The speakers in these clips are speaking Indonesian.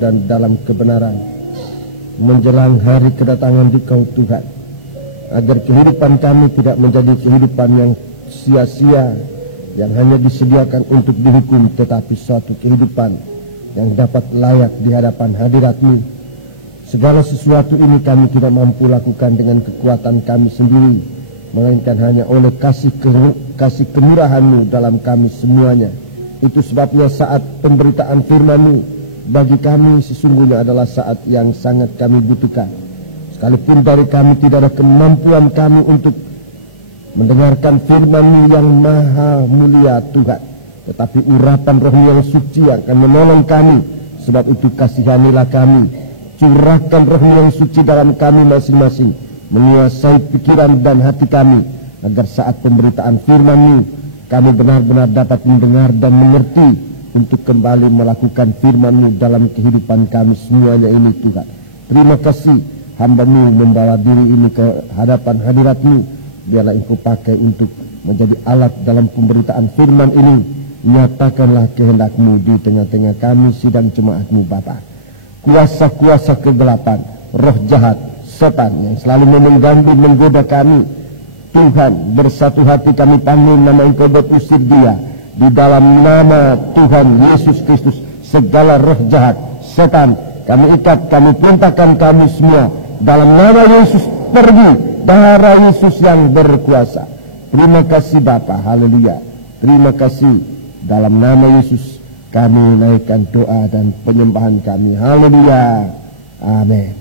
dan dalam kebenaran menjelang hari kedatangan Dikau Tuhan, agar kehidupan kami tidak menjadi kehidupan yang sia-sia, yang hanya disediakan untuk dihukum, tetapi suatu kehidupan yang dapat layak di hadapan hadirat-Mu. Segala sesuatu ini kami tidak mampu lakukan dengan kekuatan kami sendiri, melainkan hanya oleh kasih kemurahan-Mu dalam kami semuanya. Itu sebabnya saat pemberitaan firman-Mu bagi kami sesungguhnya adalah saat yang sangat kami butuhkan. Sekalipun dari kami tidak ada kemampuan kami untuk mendengarkan firman-Mu yang maha mulia Tuhan, tetapi urapan Roh-Mu yang suci akan menolong kami. Sebab itu kasihanilah kami, curahkan Roh-Mu yang suci dalam kami masing-masing, menguasai pikiran dan hati kami, agar saat pemberitaan firman-Mu kami benar-benar dapat mendengar dan mengerti untuk kembali melakukan firman-Mu dalam kehidupan kami semuanya ini Tuhan. Terima kasih, hamba-Mu membawa diri ini ke hadapan hadirat-Mu. Biarlah Engkau pakai untuk menjadi alat dalam pemberitaan firman ini. Nyatakanlah kehendak-Mu di tengah-tengah kami sidang jemaat-Mu Bapa. Kuasa-kuasa kegelapan, roh jahat, setan yang selalu mengganggu, menggoda kami, Tuhan, bersatu hati kami panggil nama Engkau, berusir dia di dalam nama Tuhan Yesus Kristus. Segala roh jahat, setan, kami ikat, kami perintahkan kami semua dalam nama Yesus, pergi, darah Yesus yang berkuasa. Terima kasih Bapa, haleluya. Terima kasih, dalam nama Yesus kami naikkan doa dan penyembahan kami, haleluya, amin.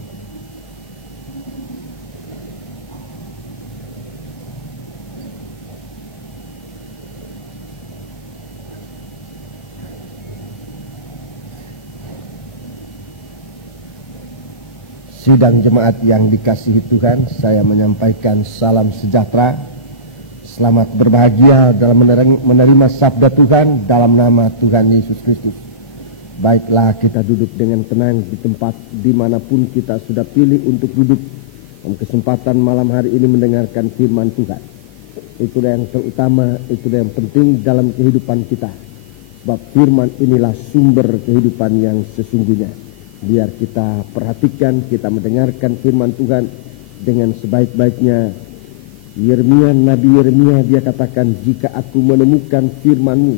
Sidang jemaat yang dikasihi Tuhan, saya menyampaikan salam sejahtera. Selamat berbahagia dalam menerima sabda Tuhan dalam nama Tuhan Yesus Kristus. Baiklah, kita duduk dengan tenang di tempat dimanapun kita sudah pilih untuk duduk. Dalam kesempatan malam hari ini mendengarkan firman Tuhan. Itulah yang terutama, itulah yang penting dalam kehidupan kita. Sebab firman inilah sumber kehidupan yang sesungguhnya. Biar kita perhatikan, kita mendengarkan firman Tuhan dengan sebaik-baiknya. Nabi Yeremia dia katakan, jika aku menemukan firman-Mu,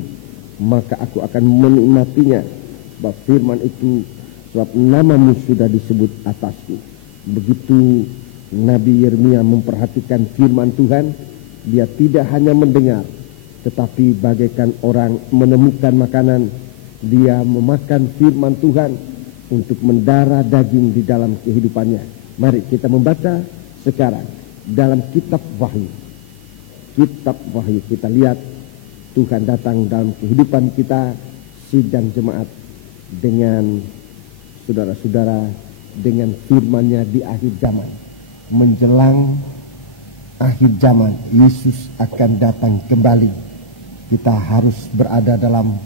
maka aku akan menikmatinya. Sebab firman itu, sebab nama-Mu sudah disebut atasku. Begitu Nabi Yeremia memperhatikan firman Tuhan, dia tidak hanya mendengar, tetapi bagaikan orang menemukan makanan, dia memakan firman Tuhan untuk mendarah daging di dalam kehidupannya. Mari kita membaca sekarang dalam kitab Wahyu. Kitab Wahyu, kita lihat Tuhan datang dalam kehidupan kita, sidang jemaat, dengan saudara-saudara, dengan firman-Nya di akhir zaman. Menjelang akhir zaman, Yesus akan datang kembali. Kita harus berada dalam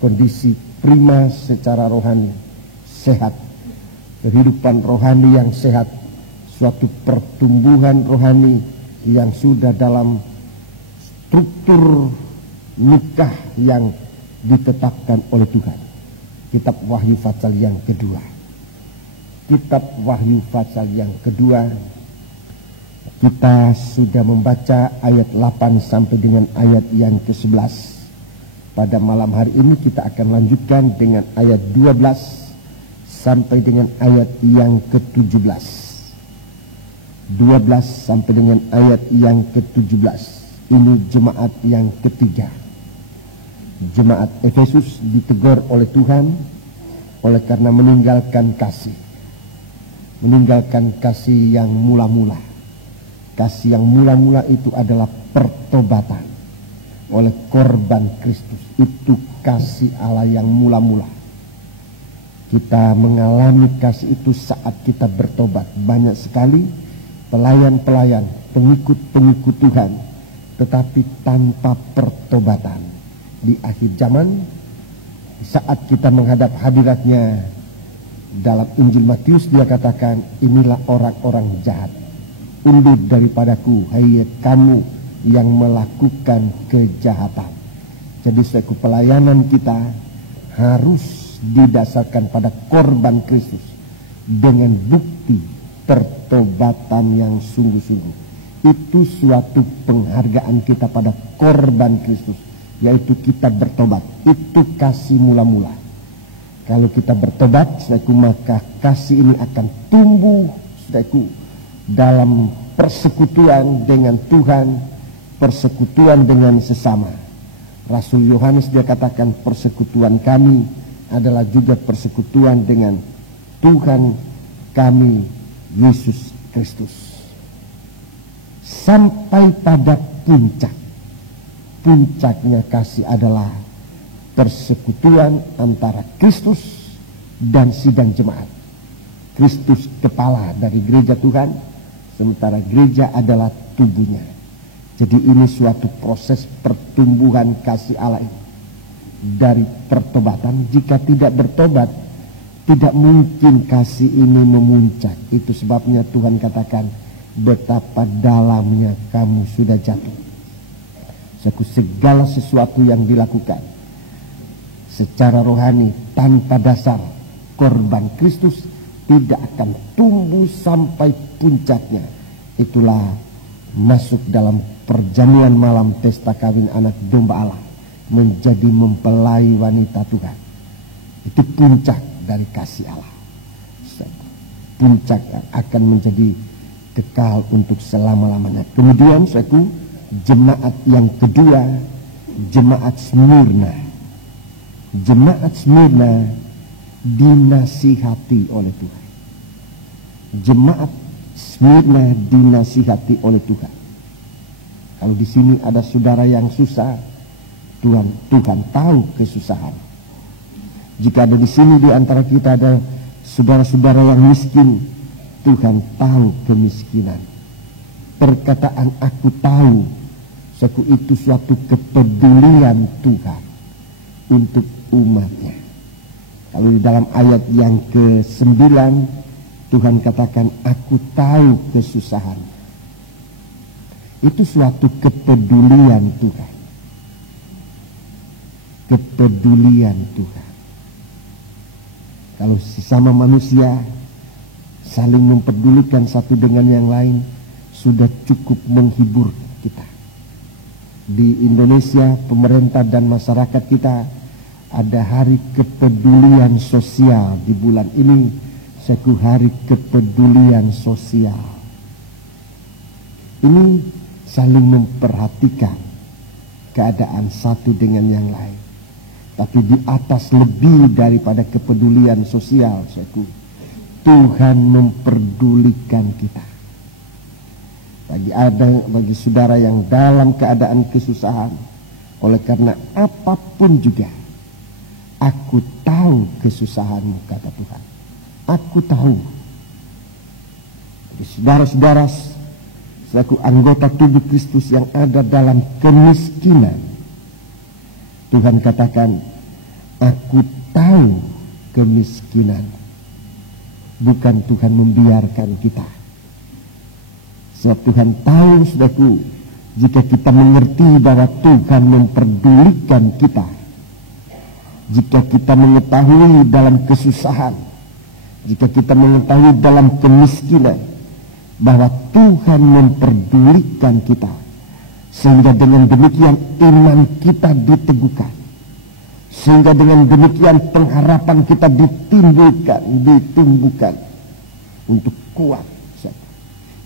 kondisi prima secara rohani, sehat, kehidupan rohani yang sehat, suatu pertumbuhan rohani yang sudah dalam struktur nikah yang ditetapkan oleh Tuhan. Kitab Wahyu pasal yang kedua. Kitab Wahyu pasal yang kedua, kita sudah membaca ayat 8 sampai dengan ayat yang ke-11. Pada malam hari ini kita akan lanjutkan dengan ayat 12 sampai dengan ayat yang ke-17. 12 sampai dengan ayat yang ke-17. Ini jemaat yang ketiga. Jemaat Efesus ditegur oleh Tuhan oleh karena meninggalkan kasih. Meninggalkan kasih yang mula-mula. Kasih yang mula-mula itu adalah pertobatan oleh korban Kristus. Itu kasih Allah yang mula-mula. Kita mengalami kasih itu saat kita bertobat. Banyak sekali pelayan-pelayan, pengikut-pengikut Tuhan, tetapi tanpa pertobatan. Di akhir zaman, saat kita menghadap hadirat-Nya, dalam Injil Matius dia katakan, inilah orang-orang jahat. Undur daripadaku, hai kamu yang melakukan kejahatan. Jadi suatu pelayanan kita harus didasarkan pada korban Kristus dengan bukti pertobatan yang sungguh-sungguh. Itu suatu penghargaan kita pada korban Kristus, yaitu kita bertobat. Itu kasih mula-mula. Kalau kita bertobat, saudaraku, maka kasih ini akan tumbuh, saudaraku, dalam persekutuan dengan Tuhan, persekutuan dengan sesama. Rasul Yohanes dia katakan persekutuan kami adalah juga persekutuan dengan Tuhan kami Yesus Kristus. Sampai pada puncaknya kasih adalah persekutuan antara Kristus dan sidang jemaat. Kristus kepala dari gereja Tuhan, sementara gereja adalah tubuhnya. Jadi ini suatu proses pertumbuhan kasih Allah ini. Dari pertobatan, jika tidak bertobat, tidak mungkin kasih ini memuncak. Itu sebabnya Tuhan katakan, betapa dalamnya kamu sudah jatuh. Segala sesuatu yang dilakukan secara rohani tanpa dasar korban Kristus tidak akan tumbuh sampai puncaknya. Itulah masuk dalam perjamuan malam pesta kawin anak domba Allah, menjadi mempelai wanita Tuhan. Itu puncak dari kasih Allah. Puncak akan menjadi kekal untuk selama-lamanya. Kemudian suatu jemaat yang kedua, jemaat Smyrna. Jemaat Smyrna dinasihati oleh Tuhan. Jemaat Smyrna dinasihati oleh Tuhan. Kalau di sini ada saudara yang susah, Tuhan tahu kesusahan. Jika ada di sini di antara kita ada saudara-saudara yang miskin, Tuhan tahu kemiskinan. Perkataan aku tahu, itu suatu kepedulian Tuhan untuk umatnya. Kalau di dalam ayat yang ke-9, Tuhan katakan, aku tahu kesusahan. Itu suatu kepedulian Tuhan. Kepedulian Tuhan. Kalau sesama manusia saling mempedulikan satu dengan yang lain, sudah cukup menghibur kita. Di Indonesia, pemerintah dan masyarakat kita ada hari kepedulian sosial di bulan ini, suatu hari kepedulian sosial. Ini saling memperhatikan keadaan satu dengan yang lain. Tapi di atas lebih daripada kepedulian sosial, Tuhan memperdulikan kita. Bagi saudara yang dalam keadaan kesusahan, oleh karena apapun juga, aku tahu kesusahanmu, kata Tuhan. Aku tahu. Jadi saudara-saudara, selaku anggota tubuh Kristus yang ada dalam kemiskinan, Tuhan katakan, aku tahu kemiskinan. Bukan Tuhan membiarkan kita. Sebab Tuhan tahu, saudaraku, jika kita mengerti bahwa Tuhan memperdulikan kita, jika kita mengetahui dalam kesusahan, jika kita mengetahui dalam kemiskinan, bahwa Tuhan memperdulikan kita, sehingga dengan demikian iman kita diteguhkan, sehingga dengan demikian pengharapan kita ditumbuhkan untuk kuat.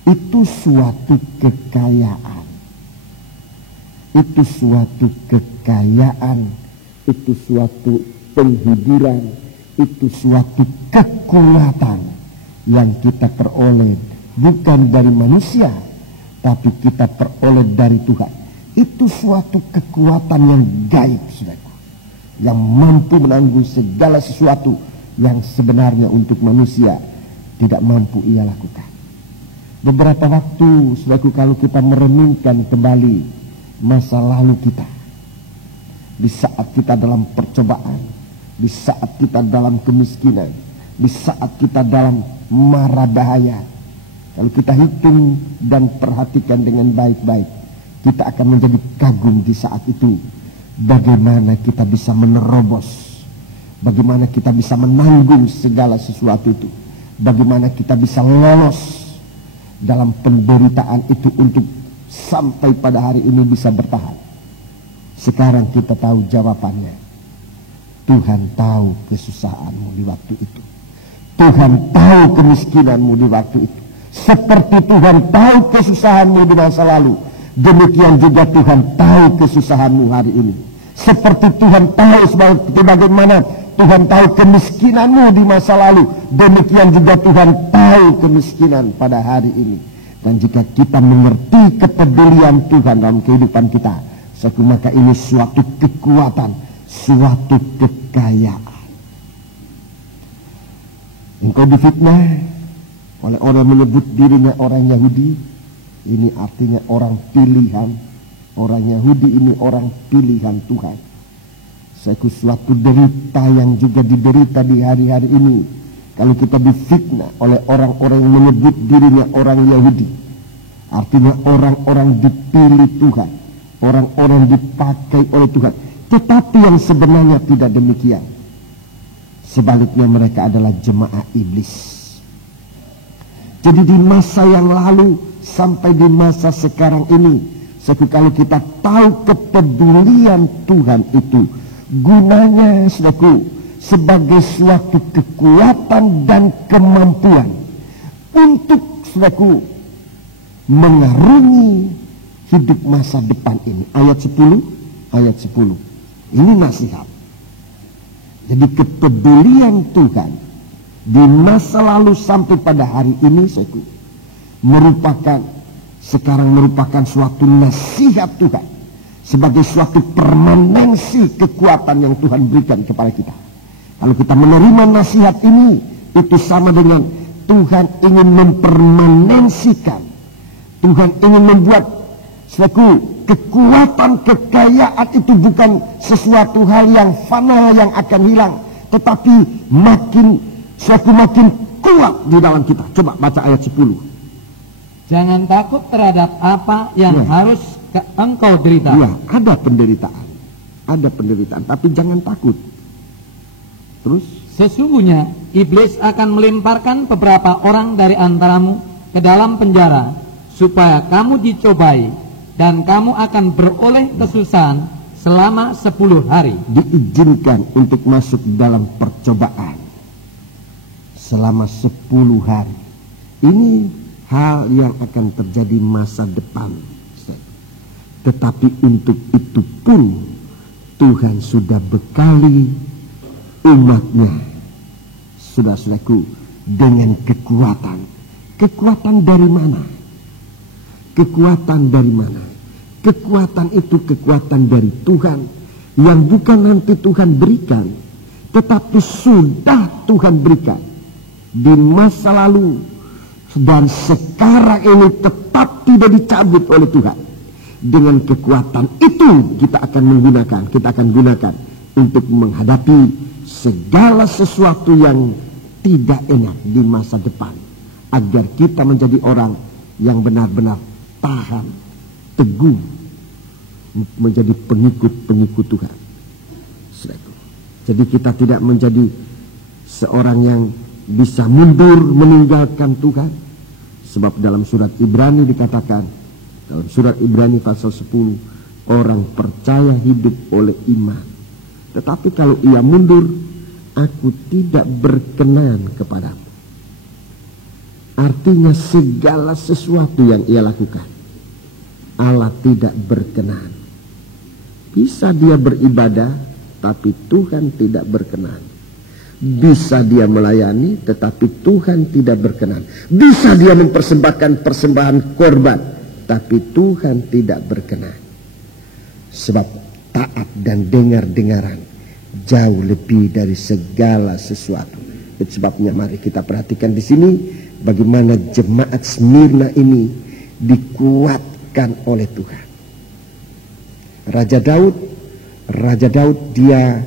Itu suatu kekayaan. Itu suatu kekayaan. Itu suatu penghiburan. Itu suatu kekuatan yang kita peroleh bukan dari manusia, tapi kita peroleh dari Tuhan. Itu suatu kekuatan yang gaib, saudara, yang mampu menanggung segala sesuatu yang sebenarnya untuk manusia tidak mampu ia lakukan. Beberapa waktu, saudaraku, kalau kita merenungkan kembali masa lalu kita, di saat kita dalam percobaan, di saat kita dalam kemiskinan, di saat kita dalam mara bahaya, kalau kita hitung dan perhatikan dengan baik-baik, kita akan menjadi kagum di saat itu. Bagaimana kita bisa menerobos, Bagaimana kita bisa menanggung segala sesuatu itu. Bagaimana kita bisa lolos dalam penderitaan itu untuk sampai pada hari ini bisa bertahan. Sekarang kita tahu jawabannya. Tuhan tahu kesusahanmu di waktu itu. Tuhan tahu kemiskinanmu di waktu itu. Seperti Tuhan tahu kesusahanmu di masa lalu, demikian juga Tuhan tahu kesusahanmu hari ini. Seperti Tuhan tahu bagaimana Tuhan tahu kemiskinanmu di masa lalu, demikian juga Tuhan tahu kemiskinan pada hari ini. Dan jika kita mengerti kepedulian Tuhan dalam kehidupan kita, maka ini suatu kekuatan, suatu kekayaan. Engkau difitnah oleh orang yang menyebut dirinya orang Yahudi, ini artinya orang pilihan. Orang Yahudi ini orang pilihan Tuhan. Suatu derita yang juga diderita di hari-hari ini. Kalau kita difitnah oleh orang-orang yang menyebut dirinya orang Yahudi, artinya orang-orang dipilih Tuhan, orang-orang dipakai oleh Tuhan. Tetapi yang sebenarnya tidak demikian. Sebaliknya mereka adalah jemaah iblis. Jadi di masa yang lalu sampai di masa sekarang ini, kalau kita tahu kepedulian Tuhan itu, gunanya sebagai suatu kekuatan dan kemampuan untuk mengarungi hidup masa depan ini. Ayat 10. Ini nasihat. Jadi kepedulian Tuhan di masa lalu sampai pada hari ini merupakan suatu nasihat Tuhan, sebagai suatu permanensi kekuatan yang Tuhan berikan kepada kita. Kalau kita menerima nasihat ini, itu sama dengan Tuhan ingin mempermanensikan, Tuhan ingin membuat suatu kekuatan, kekayaan itu bukan sesuatu hal yang fana yang akan hilang, tetapi makin kuat di dalam kita. Coba baca ayat 10. Jangan takut terhadap apa yang harus engkau derita. Ya, ada penderitaan, tapi jangan takut. Terus? Sesungguhnya iblis akan melemparkan beberapa orang dari antaramu ke dalam penjara, supaya kamu dicobai, dan kamu akan beroleh kesusahan selama 10 hari. Diizinkan untuk masuk dalam percobaan selama 10 hari. Ini hal yang akan terjadi masa depan. Tetapi untuk itu pun Tuhan sudah bekali umatnya, saudara-saudaraku, dengan kekuatan. Kekuatan dari mana? Kekuatan dari mana? Kekuatan itu kekuatan dari Tuhan, yang bukan nanti Tuhan berikan, tetapi sudah Tuhan berikan di masa lalu. Dan sekarang ini tetap tidak dicabut oleh Tuhan. Dengan kekuatan itu kita akan gunakan untuk menghadapi segala sesuatu yang tidak enak di masa depan. Agar kita menjadi orang yang benar-benar tahan, teguh, menjadi pengikut-pengikut Tuhan. Jadi kita tidak menjadi seorang yang bisa mundur meninggalkan Tuhan. Sebab dalam surat Ibrani dikatakan, dalam surat Ibrani pasal 10, orang percaya hidup oleh iman. Tetapi kalau ia mundur, aku tidak berkenan kepadamu. Artinya segala sesuatu yang ia lakukan, Allah tidak berkenan. Bisa dia beribadah, tapi Tuhan tidak berkenan. Bisa dia melayani, tetapi Tuhan tidak berkenan. Bisa dia mempersembahkan persembahan korban, tapi Tuhan tidak berkenan. Sebab taat dan dengar-dengaran jauh lebih dari segala sesuatu. Itu sebabnya mari kita perhatikan di sini bagaimana jemaat Smyrna ini dikuatkan oleh Tuhan. Raja Daud dia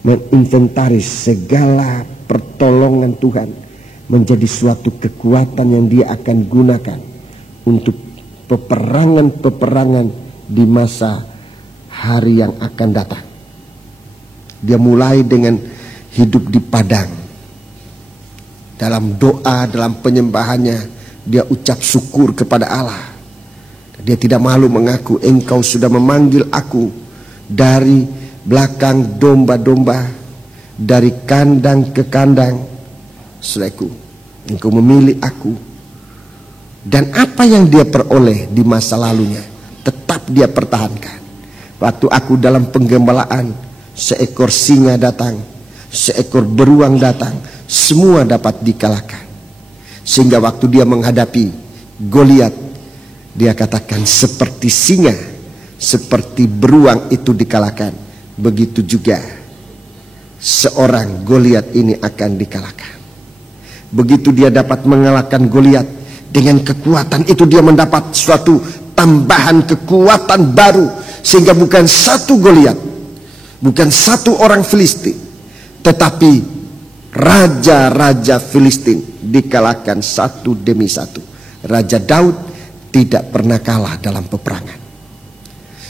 menginventaris segala pertolongan Tuhan menjadi suatu kekuatan yang dia akan gunakan untuk peperangan-peperangan di masa hari yang akan datang. Dia mulai dengan hidup di padang. Dalam doa, dalam penyembahannya, dia ucap syukur kepada Allah. Dia tidak malu mengaku, engkau sudah memanggil aku dari belakang domba-domba, dari kandang ke kandang. Saudaraku, engkau memilih aku. Dan apa yang dia peroleh di masa lalunya tetap dia pertahankan. Waktu aku dalam penggembalaan, seekor singa datang, seekor beruang datang, semua dapat dikalahkan. Sehingga waktu dia menghadapi Goliat, dia katakan seperti singa, seperti beruang itu dikalahkan, begitu juga seorang Goliat ini akan dikalahkan. Begitu dia dapat mengalahkan Goliat, dengan kekuatan itu dia mendapat suatu tambahan kekuatan baru. Sehingga bukan satu Goliat, bukan satu orang Filistin, tetapi raja-raja Filistin dikalahkan satu demi satu. Raja Daud tidak pernah kalah dalam peperangan.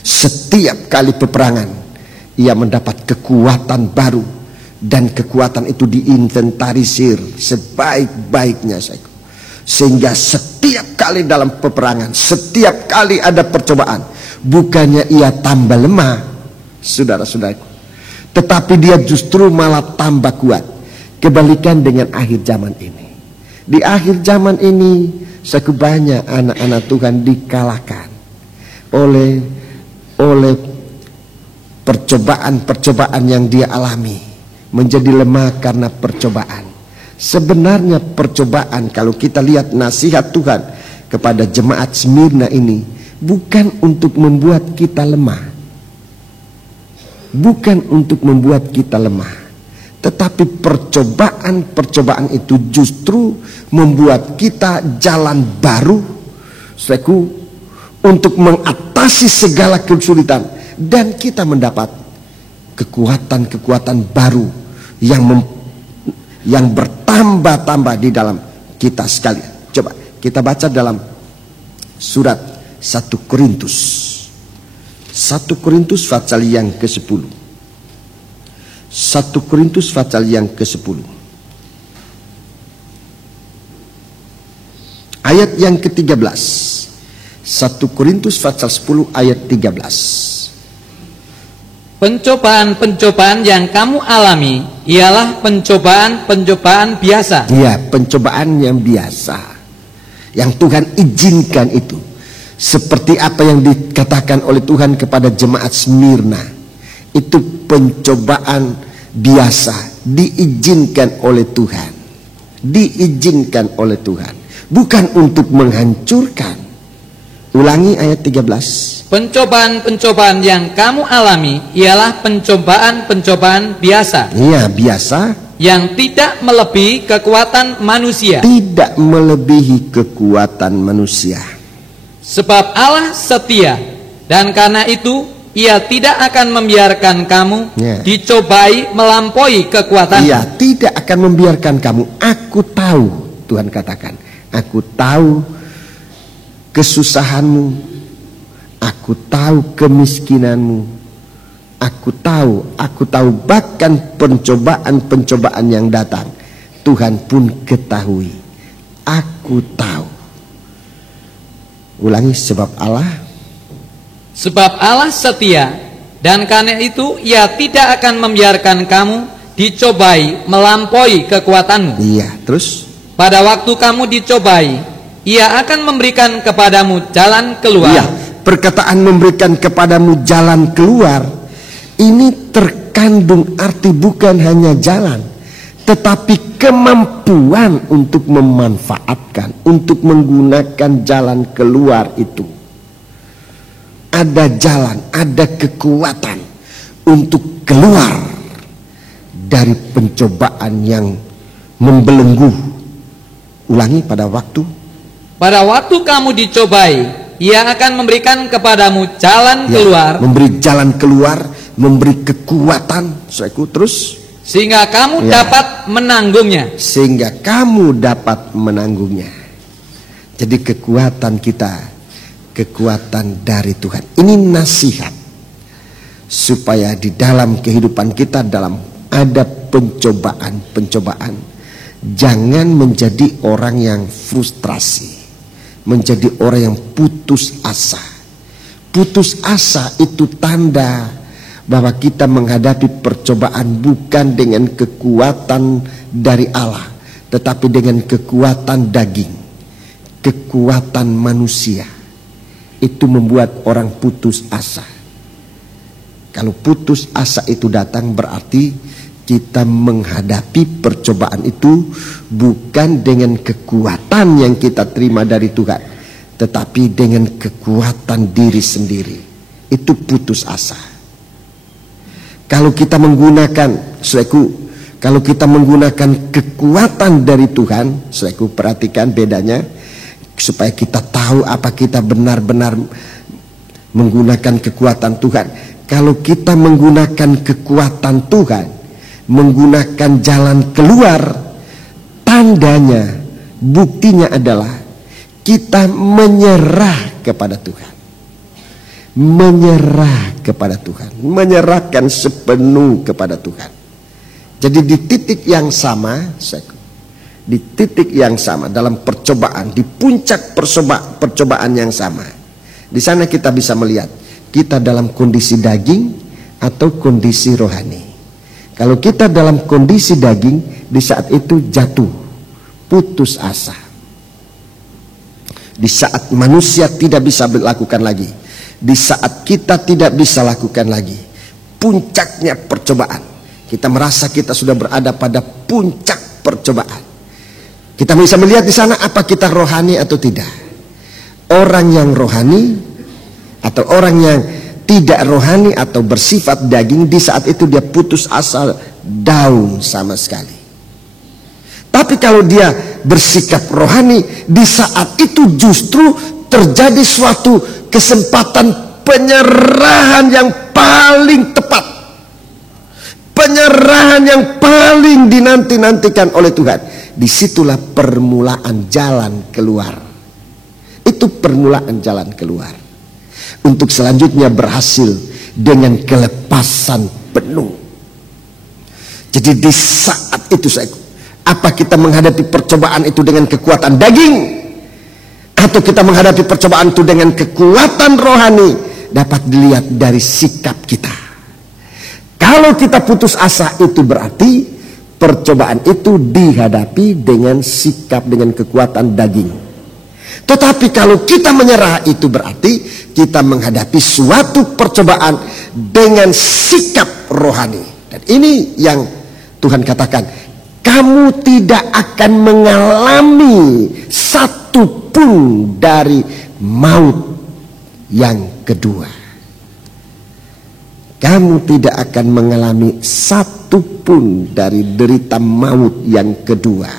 Setiap kali peperangan ia mendapat kekuatan baru, dan kekuatan itu diinventarisir sebaik-baiknya. Sehingga setiap kali dalam peperangan, setiap kali ada percobaan, bukannya ia tambah lemah, saudara-saudaraku, tetapi dia justru malah tambah kuat. Kebalikan dengan akhir zaman ini. Di akhir zaman ini, banyak anak-anak Tuhan dikalahkan oleh percobaan-percobaan yang dia alami, menjadi lemah karena percobaan. Sebenarnya percobaan, kalau kita lihat nasihat Tuhan kepada jemaat Smyrna ini, bukan untuk membuat kita lemah, bukan untuk membuat kita lemah, tetapi percobaan-percobaan itu justru membuat kita jalan baru, untuk mengatasi segala kesulitan, dan kita mendapat kekuatan-kekuatan baru yang bertambah-tambah di dalam kita sekalian. Coba kita baca dalam surat 1 Korintus. 1 Korintus pasal yang ke-10. 1 Korintus pasal yang ke-10. Ayat yang ke-13. 1 Korintus pasal 10 ayat 13. Pencobaan-pencobaan yang kamu alami ialah pencobaan-pencobaan biasa. Ya, pencobaan yang biasa, yang Tuhan izinkan itu. Seperti apa yang dikatakan oleh Tuhan kepada jemaat Smyrna. Itu pencobaan biasa, diizinkan oleh Tuhan. Diizinkan oleh Tuhan, bukan untuk menghancurkan. Ulangi ayat 13. Pencobaan-pencobaan yang kamu alami ialah pencobaan-pencobaan biasa. Iya, biasa. Yang tidak melebihi kekuatan manusia. Tidak melebihi kekuatan manusia. Sebab Allah setia, dan karena itu Ia tidak akan membiarkan kamu dicobai melampaui kekuatan. Ia tidak akan membiarkan kamu. Aku tahu, Tuhan katakan, aku tahu kesusahanmu, aku tahu kemiskinanmu, aku tahu bahkan pencobaan-pencobaan yang datang, Tuhan pun ketahui. Aku tahu. Ulangi, sebab Allah setia, dan karena itu Ia tidak akan membiarkan kamu dicobai melampaui kekuatanmu. Iya, terus pada waktu kamu dicobai, Ia akan memberikan kepadamu jalan keluar. Iya, perkataan memberikan kepadamu jalan keluar ini terkandung arti bukan hanya jalan, tetapi kemampuan untuk memanfaatkan, untuk menggunakan jalan keluar itu. Ada jalan, ada kekuatan untuk keluar dari pencobaan yang membelenggu. Ulangi, pada waktu kamu dicobai, Ia akan memberikan kepadamu jalan keluar. Memberi jalan keluar, memberi kekuatan. Terus sehingga kamu dapat menanggungnya. Jadi kekuatan kita, kekuatan dari Tuhan. Ini nasihat supaya di dalam kehidupan kita, dalam ada pencobaan, jangan menjadi orang yang frustrasi, menjadi orang yang putus asa. Putus asa itu tanda bahwa kita menghadapi percobaan bukan dengan kekuatan dari Allah, tetapi dengan kekuatan daging, kekuatan manusia. Itu membuat orang putus asa. Kalau putus asa itu datang, berarti kita menghadapi percobaan itu bukan dengan kekuatan yang kita terima dari Tuhan, tetapi dengan kekuatan diri sendiri. Itu putus asa. Kalau kita menggunakan, kalau kita menggunakan kekuatan dari Tuhan, perhatikan bedanya, supaya kita tahu apa kita benar-benar menggunakan kekuatan Tuhan. Kalau kita menggunakan kekuatan Tuhan, menggunakan jalan keluar, tandanya, buktinya adalah kita menyerah kepada Tuhan. Menyerah kepada Tuhan, menyerahkan sepenuh kepada Tuhan. Jadi di titik yang sama, di titik yang sama dalam percobaan, di puncak percobaan yang sama, di sana kita bisa melihat kita dalam kondisi daging atau kondisi rohani. Kalau kita dalam kondisi daging, di saat itu jatuh, putus asa. Di saat manusia tidak bisa melakukan lagi, di saat kita tidak bisa lakukan lagi, puncaknya percobaan, kita merasa kita sudah berada pada puncak percobaan. Kita bisa melihat di sana apa kita rohani atau tidak. Orang yang rohani atau orang yang tidak rohani atau bersifat daging, di saat itu dia putus asa, down sama sekali. Tapi kalau dia bersikap rohani, di saat itu justru terjadi suatu kesempatan penyerahan yang paling tepat, penyerahan yang paling dinanti-nantikan oleh Tuhan. Disitulah permulaan jalan keluar. Itu permulaan jalan keluar, untuk selanjutnya berhasil dengan kelepasan penuh. Jadi di saat itu, apa kita menghadapi percobaan itu dengan kekuatan daging, atau kita menghadapi percobaan itu dengan kekuatan rohani, dapat dilihat dari sikap kita. Kalau kita putus asa, itu berarti percobaan itu dihadapi dengan sikap, dengan kekuatan daging. Tetapi kalau kita menyerah, itu berarti kita menghadapi suatu percobaan dengan sikap rohani. Dan ini yang Tuhan katakan, kamu tidak akan mengalami satu pun dari maut yang kedua. Kamu tidak akan mengalami satu pun dari derita maut yang kedua.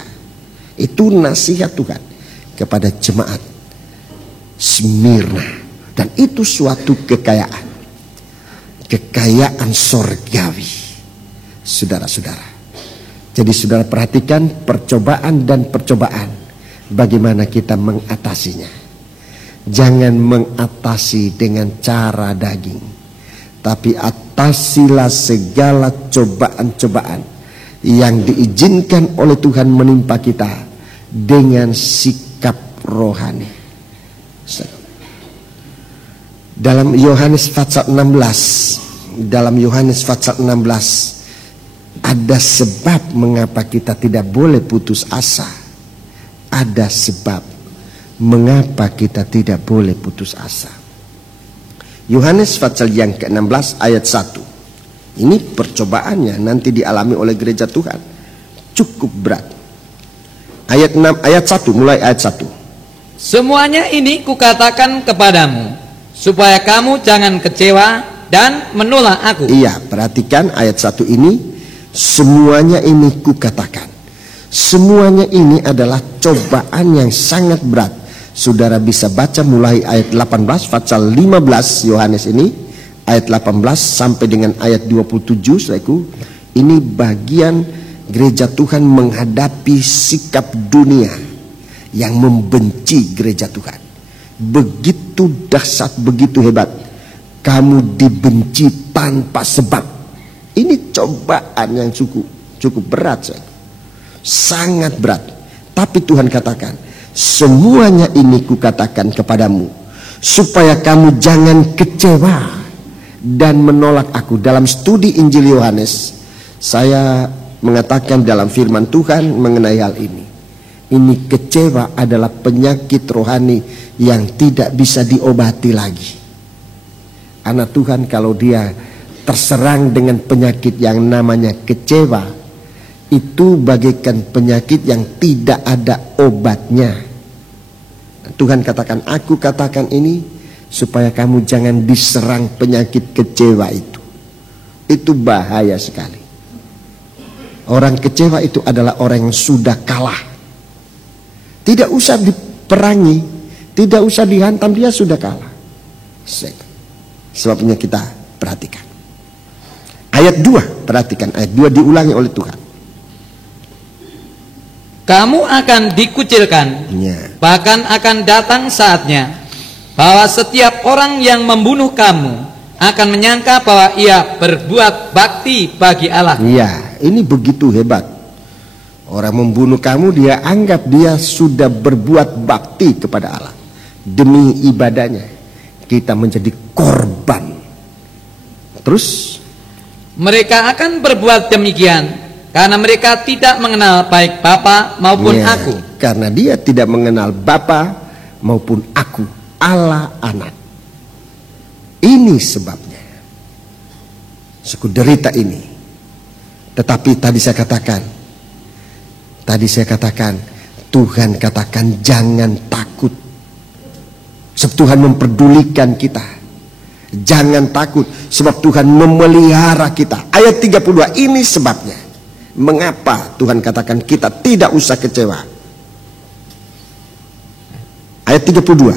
Itu nasihat Tuhan kepada jemaat Smyrna. Dan itu suatu kekayaan, kekayaan sorgawi, saudara-saudara. Jadi saudara perhatikan percobaan dan percobaan, bagaimana kita mengatasinya. Jangan mengatasi dengan cara daging, tapi atasilah segala cobaan-cobaan yang diizinkan oleh Tuhan menimpa kita dengan sikap rohani. Dalam Yohanes pasal 16, dalam Yohanes pasal 16 ada sebab mengapa kita tidak boleh putus asa. Ada sebab mengapa kita tidak boleh putus asa. Yohanes pasal yang ke-16 ayat 1. Ini percobaannya nanti dialami oleh gereja Tuhan. Cukup berat. Ayat 6, ayat 1, mulai ayat 1. Semuanya ini kukatakan kepadamu, supaya kamu jangan kecewa dan menolak aku. Iya, perhatikan ayat 1 ini. Semuanya ini kukatakan. Semuanya ini adalah cobaan yang sangat berat. Saudara bisa baca mulai ayat 18 pasal 15 Yohanes ini, ayat 18 sampai dengan ayat 27. Saudaraku, ini bagian gereja Tuhan menghadapi sikap dunia yang membenci gereja Tuhan. Begitu dahsyat, begitu hebat. Kamu dibenci tanpa sebab. Ini cobaan yang cukup berat, sangat berat. Tapi Tuhan katakan, semuanya ini kukatakan kepadamu supaya kamu jangan kecewa dan menolak aku. Dalam studi Injil Yohanes, saya mengatakan dalam firman Tuhan mengenai hal ini. Ini kecewa adalah penyakit rohani yang tidak bisa diobati lagi. Anak Tuhan kalau dia terserang dengan penyakit yang namanya kecewa, itu bagaikan penyakit yang tidak ada obatnya. Tuhan katakan, aku katakan ini supaya kamu jangan diserang penyakit kecewa itu. Itu bahaya sekali. Orang kecewa itu adalah orang yang sudah kalah. Tidak usah diperangi, tidak usah dihantam, dia sudah kalah. Sebabnya kita perhatikan ayat 2, perhatikan ayat 2 diulangi oleh Tuhan. Kamu akan dikucilkan, bahkan akan datang saatnya bahwa setiap orang yang membunuh kamu akan menyangka bahwa ia berbuat bakti bagi Allah. Iya, ini begitu hebat. Orang membunuh kamu, dia anggap dia sudah berbuat bakti kepada Allah. Demi ibadahnya kita menjadi korban. Terus mereka akan berbuat demikian karena mereka tidak mengenal baik Bapa maupun aku. Karena dia tidak mengenal Bapa maupun aku, Allah Anak. Ini sebabnya suku derita ini. Tetapi tadi saya katakan, Tuhan katakan jangan takut. Sebab Tuhan memperdulikan kita. Jangan takut sebab Tuhan memelihara kita. Ayat 32, ini sebabnya mengapa Tuhan katakan kita tidak usah kecewa. Ayat 32.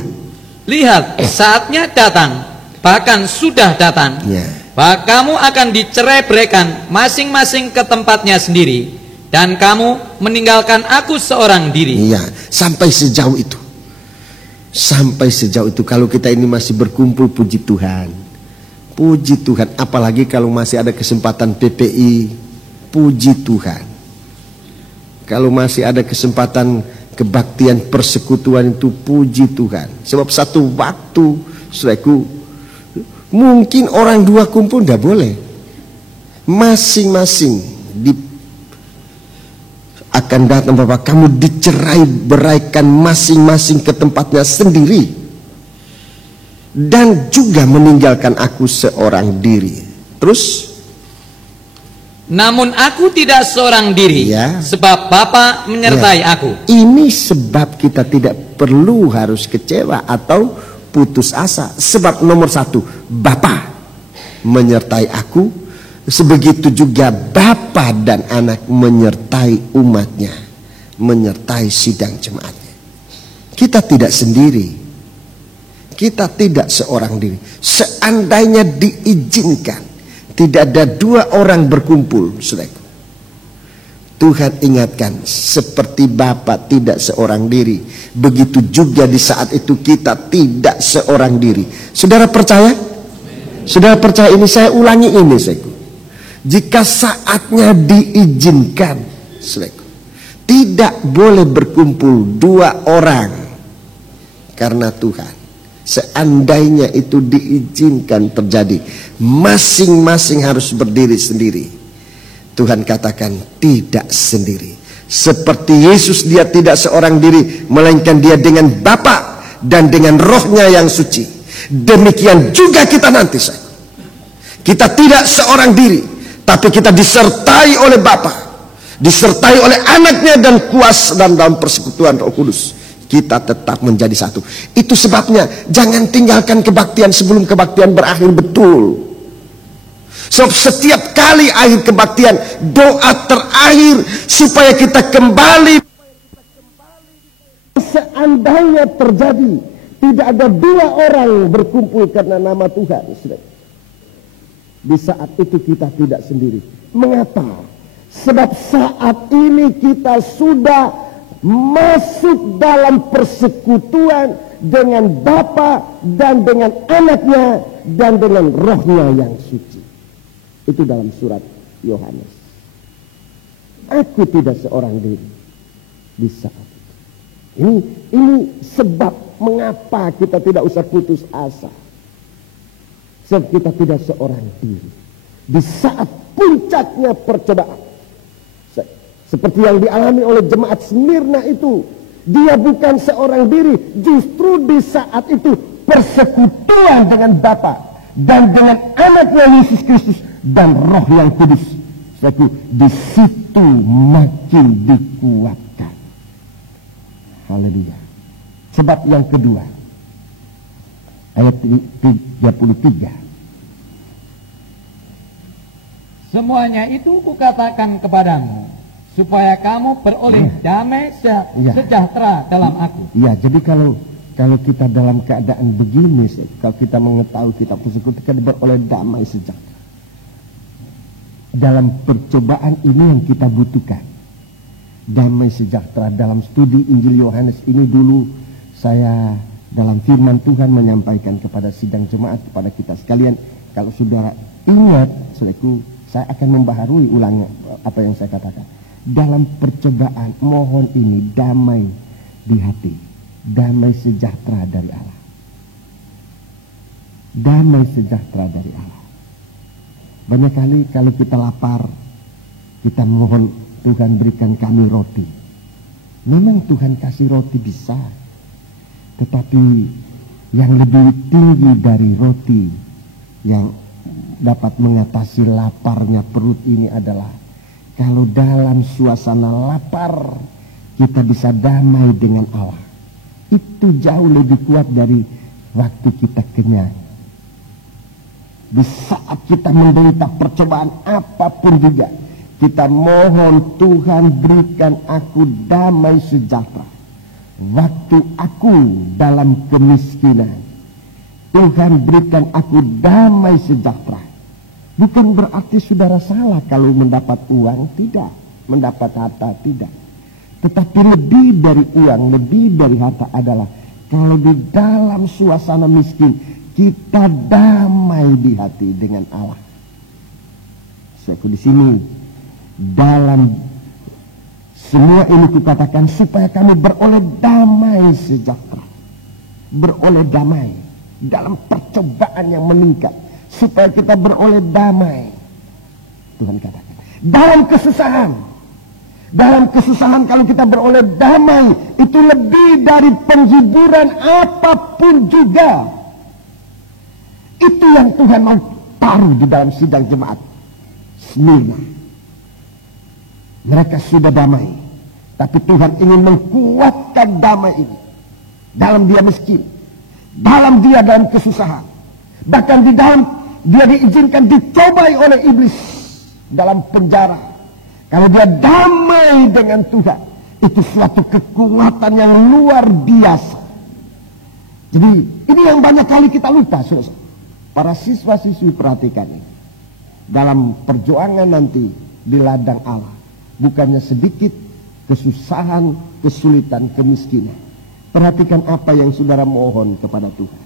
Lihat, saatnya datang, bahkan sudah datang, bahwa kamu akan dicerai-beraikan masing-masing ke tempatnya sendiri, dan kamu meninggalkan aku seorang diri. Iya, sampai sejauh itu. Sampai sejauh itu. Kalau kita ini masih berkumpul, puji Tuhan. Puji Tuhan. Apalagi kalau masih ada kesempatan PPI, puji Tuhan. Kalau masih ada kesempatan kebaktian persekutuan itu, puji Tuhan. Sebab satu waktu, saudaraku, mungkin orang 2 kumpul tidak boleh. Masing-masing akan datang bahwa kamu dicerai-beraikan masing-masing ke tempatnya sendiri, dan juga meninggalkan aku seorang diri. Terus, namun aku tidak seorang diri, sebab Bapa menyertai aku. Ini sebab kita tidak perlu harus kecewa atau putus asa. Sebab nomor 1, Bapa menyertai aku. Sebegitu juga Bapa dan Anak menyertai umatnya, menyertai sidang jemaatnya. Kita tidak sendiri, kita tidak seorang diri. Seandainya diizinkan, tidak ada 2 orang berkumpul, saudaraku, Tuhan ingatkan, seperti Bapa tidak seorang diri, begitu juga di saat itu kita tidak seorang diri. Saudara percaya? Saudara percaya ini? Saya ulangi ini, saudaraku. Jika saatnya diizinkan, tidak boleh berkumpul 2 orang karena Tuhan. Seandainya itu diizinkan terjadi, masing-masing harus berdiri sendiri. Tuhan katakan tidak sendiri. Seperti Yesus, dia tidak seorang diri, melainkan dia dengan Bapa dan dengan Rohnya yang suci. Demikian juga kita nanti, kita tidak seorang diri, tapi kita disertai oleh Bapa, disertai oleh Anaknya, dan kuasa dan dalam persekutuan Roh Kudus. Kita tetap menjadi satu. Itu sebabnya jangan tinggalkan kebaktian sebelum kebaktian berakhir betul. Sebab setiap kali akhir kebaktian, doa terakhir supaya kita kembali. Seandainya terjadi tidak ada 2 orang berkumpul karena nama Tuhan, di saat itu kita tidak sendiri. Mengapa? Sebab saat ini kita sudah masuk dalam persekutuan dengan Bapa dan dengan Anaknya dan dengan Rohnya yang suci. Itu dalam surat Yohanes. Aku tidak seorang diri di saat itu. Ini sebab mengapa kita tidak usah putus asa. Sebab kita tidak seorang diri. Di saat puncaknya percobaan. Seperti yang dialami oleh jemaat Smyrna itu. Dia bukan seorang diri. Justru di saat itu persekutuan dengan Bapa dan dengan anaknya Yesus Kristus dan Roh yang Kudus. Di situ makin dikuatkan. Haleluya. Sebab yang kedua, ayat 33. Semuanya itu kukatakan kepadamu, supaya kamu beroleh damai sejahtera dalam aku. Ya, jadi kalau kita dalam keadaan begini, kalau kita mengetahui kita persekutu, kita beroleh damai sejahtera. Dalam percobaan ini yang kita butuhkan damai sejahtera. Dalam studi Injil Yohanes ini dulu saya dalam firman Tuhan menyampaikan kepada sidang jemaat, kepada kita sekalian. Kalau saudara ingat, saudaraku, saya akan membaharui ulang apa yang saya katakan. Dalam percobaan mohon ini damai di hati, damai sejahtera dari Allah. Damai sejahtera dari Allah. Banyak kali kalau kita lapar, kita mohon Tuhan berikan kami roti. Memang Tuhan kasih roti bisa. Tetapi yang lebih tinggi dari roti yang dapat mengatasi laparnya perut ini adalah kalau dalam suasana lapar kita bisa damai dengan Allah. Itu jauh lebih kuat dari waktu kita kenyang. Di saat kita menderita percobaan apapun juga, kita mohon Tuhan berikan aku damai sejahtera. Waktu aku dalam kemiskinan, Tuhan berikan aku damai sejahtera. Bukan berarti saudara salah kalau mendapat uang, tidak. Mendapat harta, tidak. Tetapi lebih dari uang, lebih dari harta adalah kalau di dalam suasana miskin, kita damai di hati dengan Allah. Saya di sini dalam semua ini kukatakan supaya kamu beroleh damai sejahtera, beroleh damai dalam percobaan yang meningkat, supaya kita beroleh damai. Tuhan katakan dalam kesusahan kalau kita beroleh damai, itu lebih dari penghiburan apapun juga. Itu yang Tuhan mau taruh di dalam sidang jemaat Smyrna. Mereka sudah damai, tapi Tuhan ingin mengkuatkan damai ini dalam dia miskin, dalam dia dalam kesusahan, bahkan di dalam dia diizinkan dicobai oleh iblis dalam penjara. Kalau dia damai dengan Tuhan, itu suatu kekuatan yang luar biasa. Jadi ini yang banyak kali kita lupa, saudara. Para siswa-siswi perhatikan ini. Dalam perjuangan nanti di ladang Allah, bukannya sedikit kesusahan, kesulitan, kemiskinan. Perhatikan apa yang saudara mohon kepada Tuhan.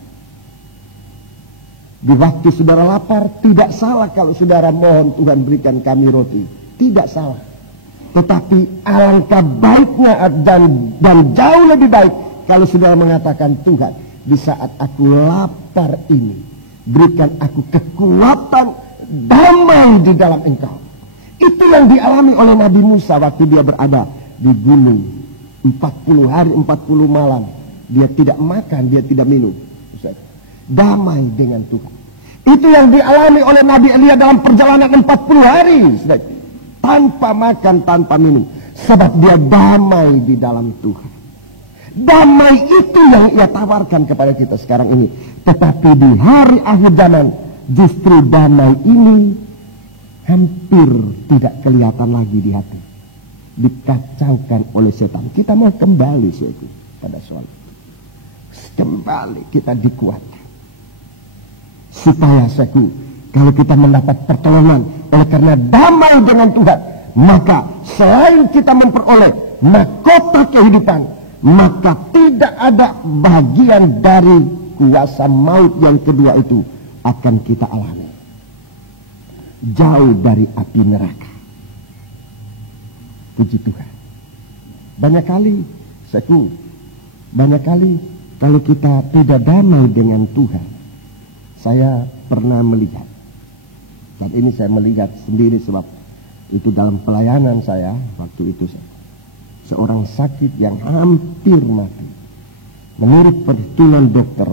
Di waktu saudara lapar, tidak salah kalau saudara mohon Tuhan berikan kami roti. Tidak salah. Tetapi alangkah baiknya dan jauh lebih baik kalau saudara mengatakan, Tuhan, di saat aku lapar ini, berikan aku kekuatan damai di dalam Engkau. Itu yang dialami oleh Nabi Musa waktu dia berada di gunung 40 hari 40 malam. Dia tidak makan, dia tidak minum. Damai dengan Tuhan. Itu yang dialami oleh Nabi Elia dalam perjalanan 40 hari. Tanpa makan, tanpa minum. Sebab dia damai di dalam Tuhan. Damai itu yang ia tawarkan kepada kita sekarang ini. Tetapi di hari akhir zaman, justru damai ini hampir tidak kelihatan lagi di hati. Dikacaukan oleh setan. Kita mau kembali pada soal itu. Kembali kita dikuatkan. Supaya kalau kita mendapat pertolongan oleh karena damai dengan Tuhan, maka selain kita memperoleh mahkota kehidupan, maka tidak ada bagian dari kuasa maut yang kedua itu akan kita alami. jauh dari api neraka. Puji Tuhan. Banyak kali kalau kita tidak damai dengan Tuhan, saya pernah melihat, saat ini saya melihat sendiri sebab itu dalam pelayanan saya waktu itu, seorang sakit yang hampir mati. Menurut perhitungan dokter,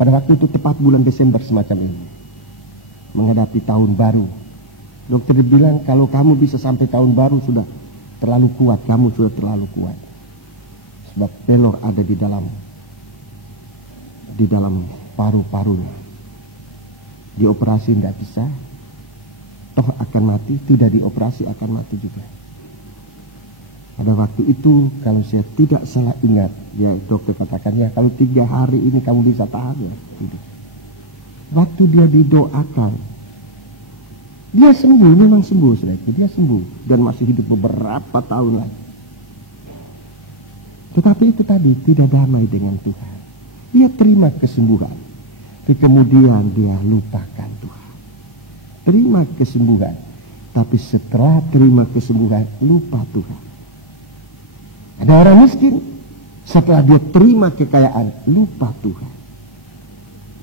pada waktu itu tepat bulan Desember semacam ini, menghadapi tahun baru, dokter bilang kalau kamu bisa sampai tahun baru sudah terlalu kuat, kamu sudah terlalu kuat. Sebab pelor ada di dalam paru-parunya. Dioperasi tidak bisa, toh akan mati, tidak dioperasi akan mati juga. Pada waktu itu kalau saya tidak salah ingat, ya dokter katakan ya kalau 3 hari ini kamu bisa tahan ya. Tidak. Waktu dia didoakan, dia sembuh, memang sembuh saudara, dia sembuh dan masih hidup beberapa tahun lagi. Tetapi itu tadi tidak damai dengan Tuhan. Dia terima kesembuhan, tapi kemudian dia lupakan Tuhan. Terima kesembuhan, tapi setelah terima kesembuhan lupa Tuhan. Ada orang miskin, setelah dia terima kekayaan, lupa Tuhan.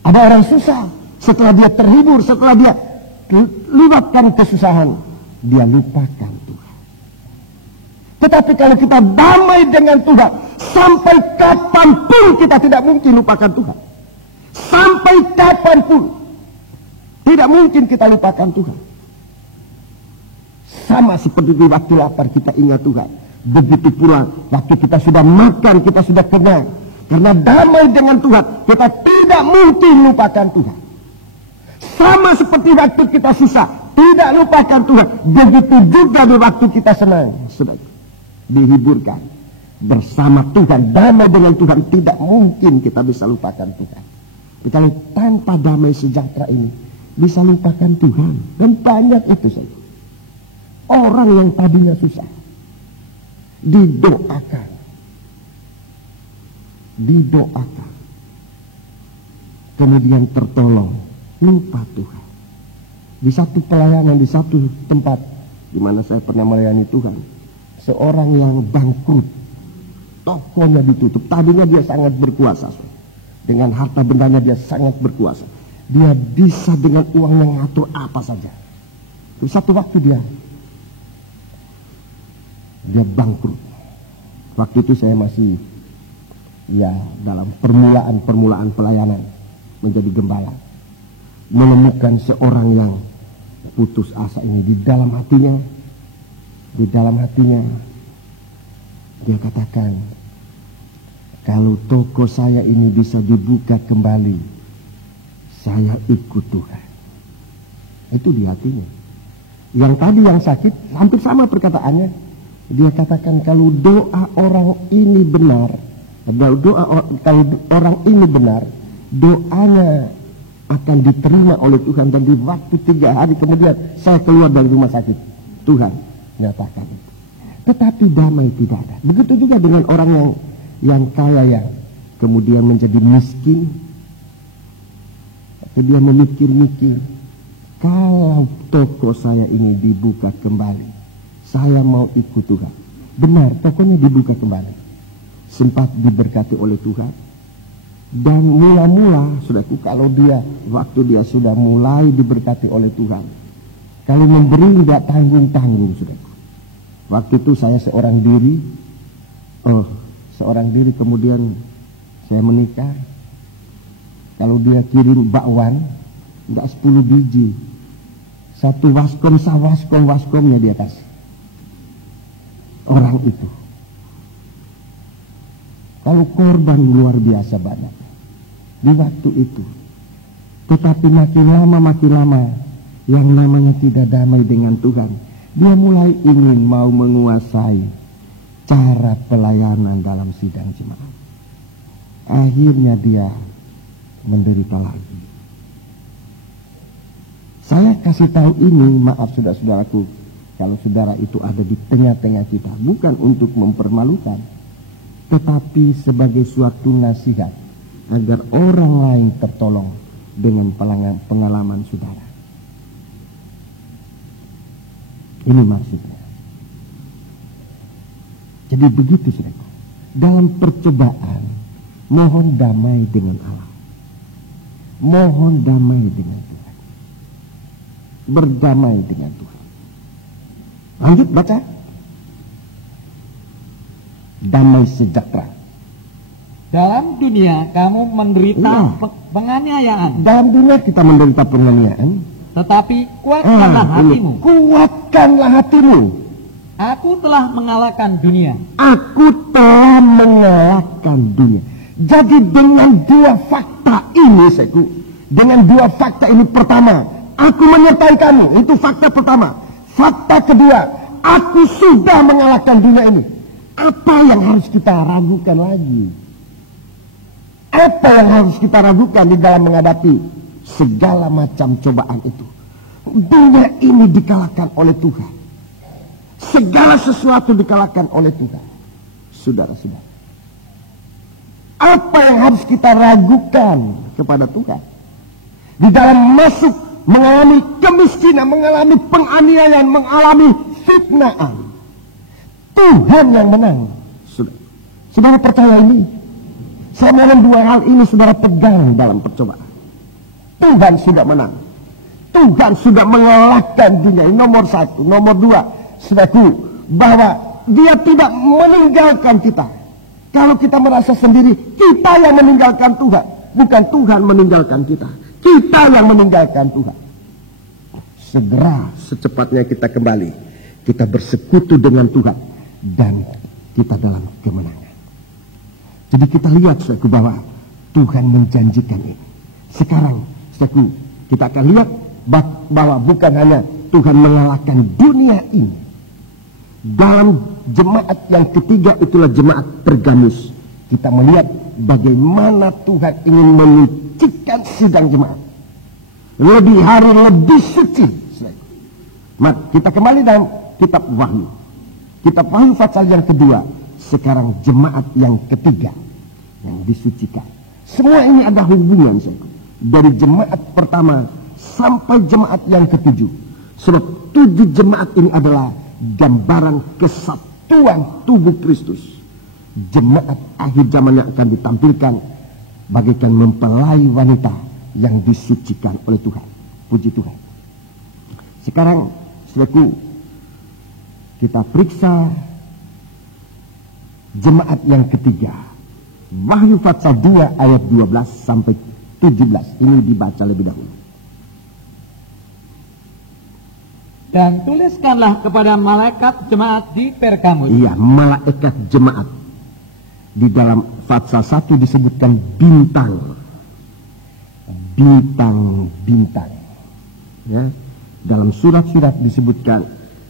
Ada orang susah, setelah dia terhibur, setelah dia lupakan kesusahan, dia lupakan Tuhan. Tetapi kalau kita damai dengan Tuhan, sampai kapanpun kita tidak mungkin lupakan Tuhan. Sampai kapanpun tidak mungkin kita lupakan Tuhan. Sama seperti di waktu lapar kita ingat Tuhan. Begitu pula waktu kita sudah makan, kita sudah kenyang. Karena damai dengan Tuhan, kita tidak mungkin lupakan Tuhan. Sama seperti waktu kita susah, tidak lupakan Tuhan. Begitu juga di waktu kita senang, sudah dihiburkan bersama Tuhan, damai dengan Tuhan, tidak mungkin kita bisa lupakan Tuhan. Tapi kalau tanpa damai sejahtera ini, bisa lupakan Tuhan. Dan banyak itu saja. Orang yang tadinya susah, didoakan, kemudian tertolong, lupa Tuhan. Di satu pelayanan, di satu tempat di mana saya pernah melayani Tuhan, seorang yang bangkrut, tokonya ditutup. Tadinya dia sangat berkuasa, dengan harta bendanya dia sangat berkuasa. Dia bisa dengan uangnya ngatur apa saja. Terus satu waktu dia bangkrut. Waktu itu saya masih dalam permulaan pelayanan menjadi gembala. Menemukan seorang yang putus asa ini di dalam hatinya dia katakan, kalau toko saya ini bisa dibuka kembali, saya ikut Tuhan. Itu di hatinya. Yang tadi yang sakit hampir sama perkataannya. Dia katakan kalau doa orang ini benar, kalau orang ini benar, doanya akan diterima oleh Tuhan. Dan di waktu 3 hari kemudian saya keluar dari rumah sakit, Tuhan nyatakan itu. Tetapi damai tidak ada. Begitu juga dengan orang yang kaya, yang kemudian menjadi miskin. Dia memikir-mikir, kalau toko saya ini dibuka kembali, saya mau ikut Tuhan. Benar, tokonya dibuka kembali. Sempat diberkati oleh Tuhan. Dan mula-mula, saudaraku, kalau waktu dia sudah mulai diberkati oleh Tuhan, kalau memberi tidak tanggung-tanggung, saudaraku. Waktu itu saya seorang diri, kemudian saya menikah. Kalau dia kirim bakwan, tidak 10 biji. Satu waskomnya dia kasih. Orang itu, kalau korban luar biasa banyak di waktu itu. Tetapi makin lama yang namanya tidak damai dengan Tuhan, dia mulai ingin mau menguasai cara pelayanan dalam sidang jemaat. Akhirnya dia menderita lagi. Saya kasih tahu ini, maaf saudara-saudaraku, kalau saudara itu ada di tengah-tengah kita, bukan untuk mempermalukan, tetapi sebagai suatu nasihat agar orang lain tertolong dengan pengalaman saudara. Ini maksudnya. Jadi begitu, saudara. Dalam percobaan, mohon damai dengan Allah. Mohon damai dengan Tuhan. Berdamai dengan Tuhan. Lanjut baca. Damai sejahtera. Dalam dunia kamu menderita penganiayaan. Dalam dunia kita menderita penganiayaan. Tetapi kuatkanlah hatimu. Kuatkanlah hatimu. Aku telah mengalahkan dunia. Aku telah mengalahkan dunia. Jadi dengan dua fakta ini, dengan dua fakta ini, pertama, aku menyertai kamu. Itu fakta pertama. Fakta kedua, aku sudah mengalahkan dunia ini. Apa yang harus kita ragukan lagi? Apa yang harus kita ragukan di dalam menghadapi segala macam cobaan itu? Dunia ini dikalahkan oleh Tuhan. Segala sesuatu dikalahkan oleh Tuhan. Saudara-saudara, apa yang harus kita ragukan kepada Tuhan? Di dalam masuk mengalami kemiskinan, mengalami penganiayaan, mengalami fitnaan, Tuhan yang menang. Saudara percaya ini? Saya mohon dua hal ini saudara pegang dalam percobaan. Tuhan sudah menang. Tuhan sudah mengalahkan dunia. Nomor satu. Nomor dua, saudaraku, bahwa dia tidak meninggalkan kita. Kalau kita merasa sendiri, kita yang meninggalkan Tuhan. Bukan Tuhan meninggalkan kita. Kita yang meninggalkan Tuhan. Segera secepatnya kita kembali. Kita bersekutu dengan Tuhan. Dan kita dalam kemenangan. Jadi kita lihat, saudaraku, bahwa Tuhan menjanjikan ini. Sekarang, saudaraku, kita akan lihat bahwa bukan hanya Tuhan mengalahkan dunia ini. Dalam jemaat yang ketiga, itulah jemaat Pergamus. Kita melihat bagaimana Tuhan ingin menyucikan sidang jemaat. Lebih hari, lebih suci. Mari kita kembali dalam kitab Wahyu. Kitab Wahyu pasal yang kedua. Sekarang jemaat yang ketiga yang disucikan. Semua ini ada hubungan, dari jemaat pertama sampai jemaat yang ketujuh. Sebab 7 jemaat ini adalah gambaran kesatuan tubuh Kristus. Jemaat akhir zaman yang akan ditampilkan bagaikan mempelai wanita yang disucikan oleh Tuhan. Puji Tuhan. Sekarang, saudaraku, kita periksa jemaat yang ketiga. Wahyu pasal 2 ayat 12 sampai 17. Ini dibaca lebih dahulu. Dan tuliskanlah kepada malaikat jemaat di Pergamus. Iya, malaikat jemaat. Di dalam pasal 1 disebutkan bintang. Bintang-bintang. Ya, dalam surat-surat disebutkan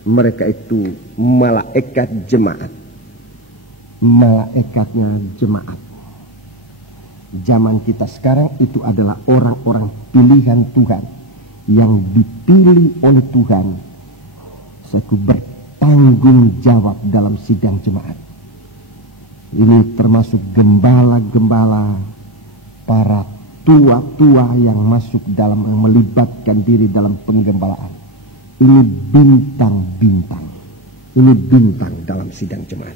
mereka itu malaikat jemaat. Malaikatnya jemaat. Zaman kita sekarang itu adalah orang-orang pilihan Tuhan yang dipilih oleh Tuhan, bertanggung jawab dalam sidang jemaat. Ini termasuk gembala-gembala, para tua-tua yang masuk dalam, yang melibatkan diri dalam penggembalaan. Ini bintang-bintang. Ini bintang dalam sidang jemaat.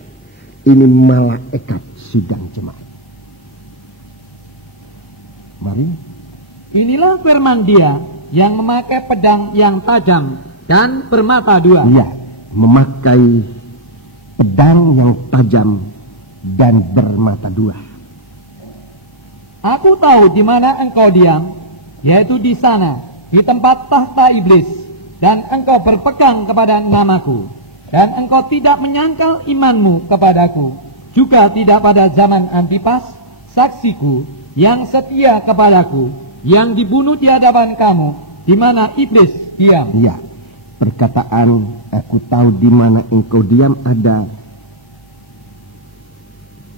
Ini malaikat sidang jemaat. Mari. Inilah firman Dia yang memakai pedang yang tajam dan bermata dua. Iya, memakai pedang yang tajam dan bermata dua. Aku tahu di mana engkau diam, yaitu di sana, di tempat tahta iblis, dan engkau berpegang kepada namaku, dan engkau tidak menyangkal imanmu kepadaku, juga tidak pada zaman Antipas, saksiku, yang setia kepadaku, yang dibunuh di hadapan kamu, di mana iblis diam. Iya, perkataan aku tahu di mana engkau diam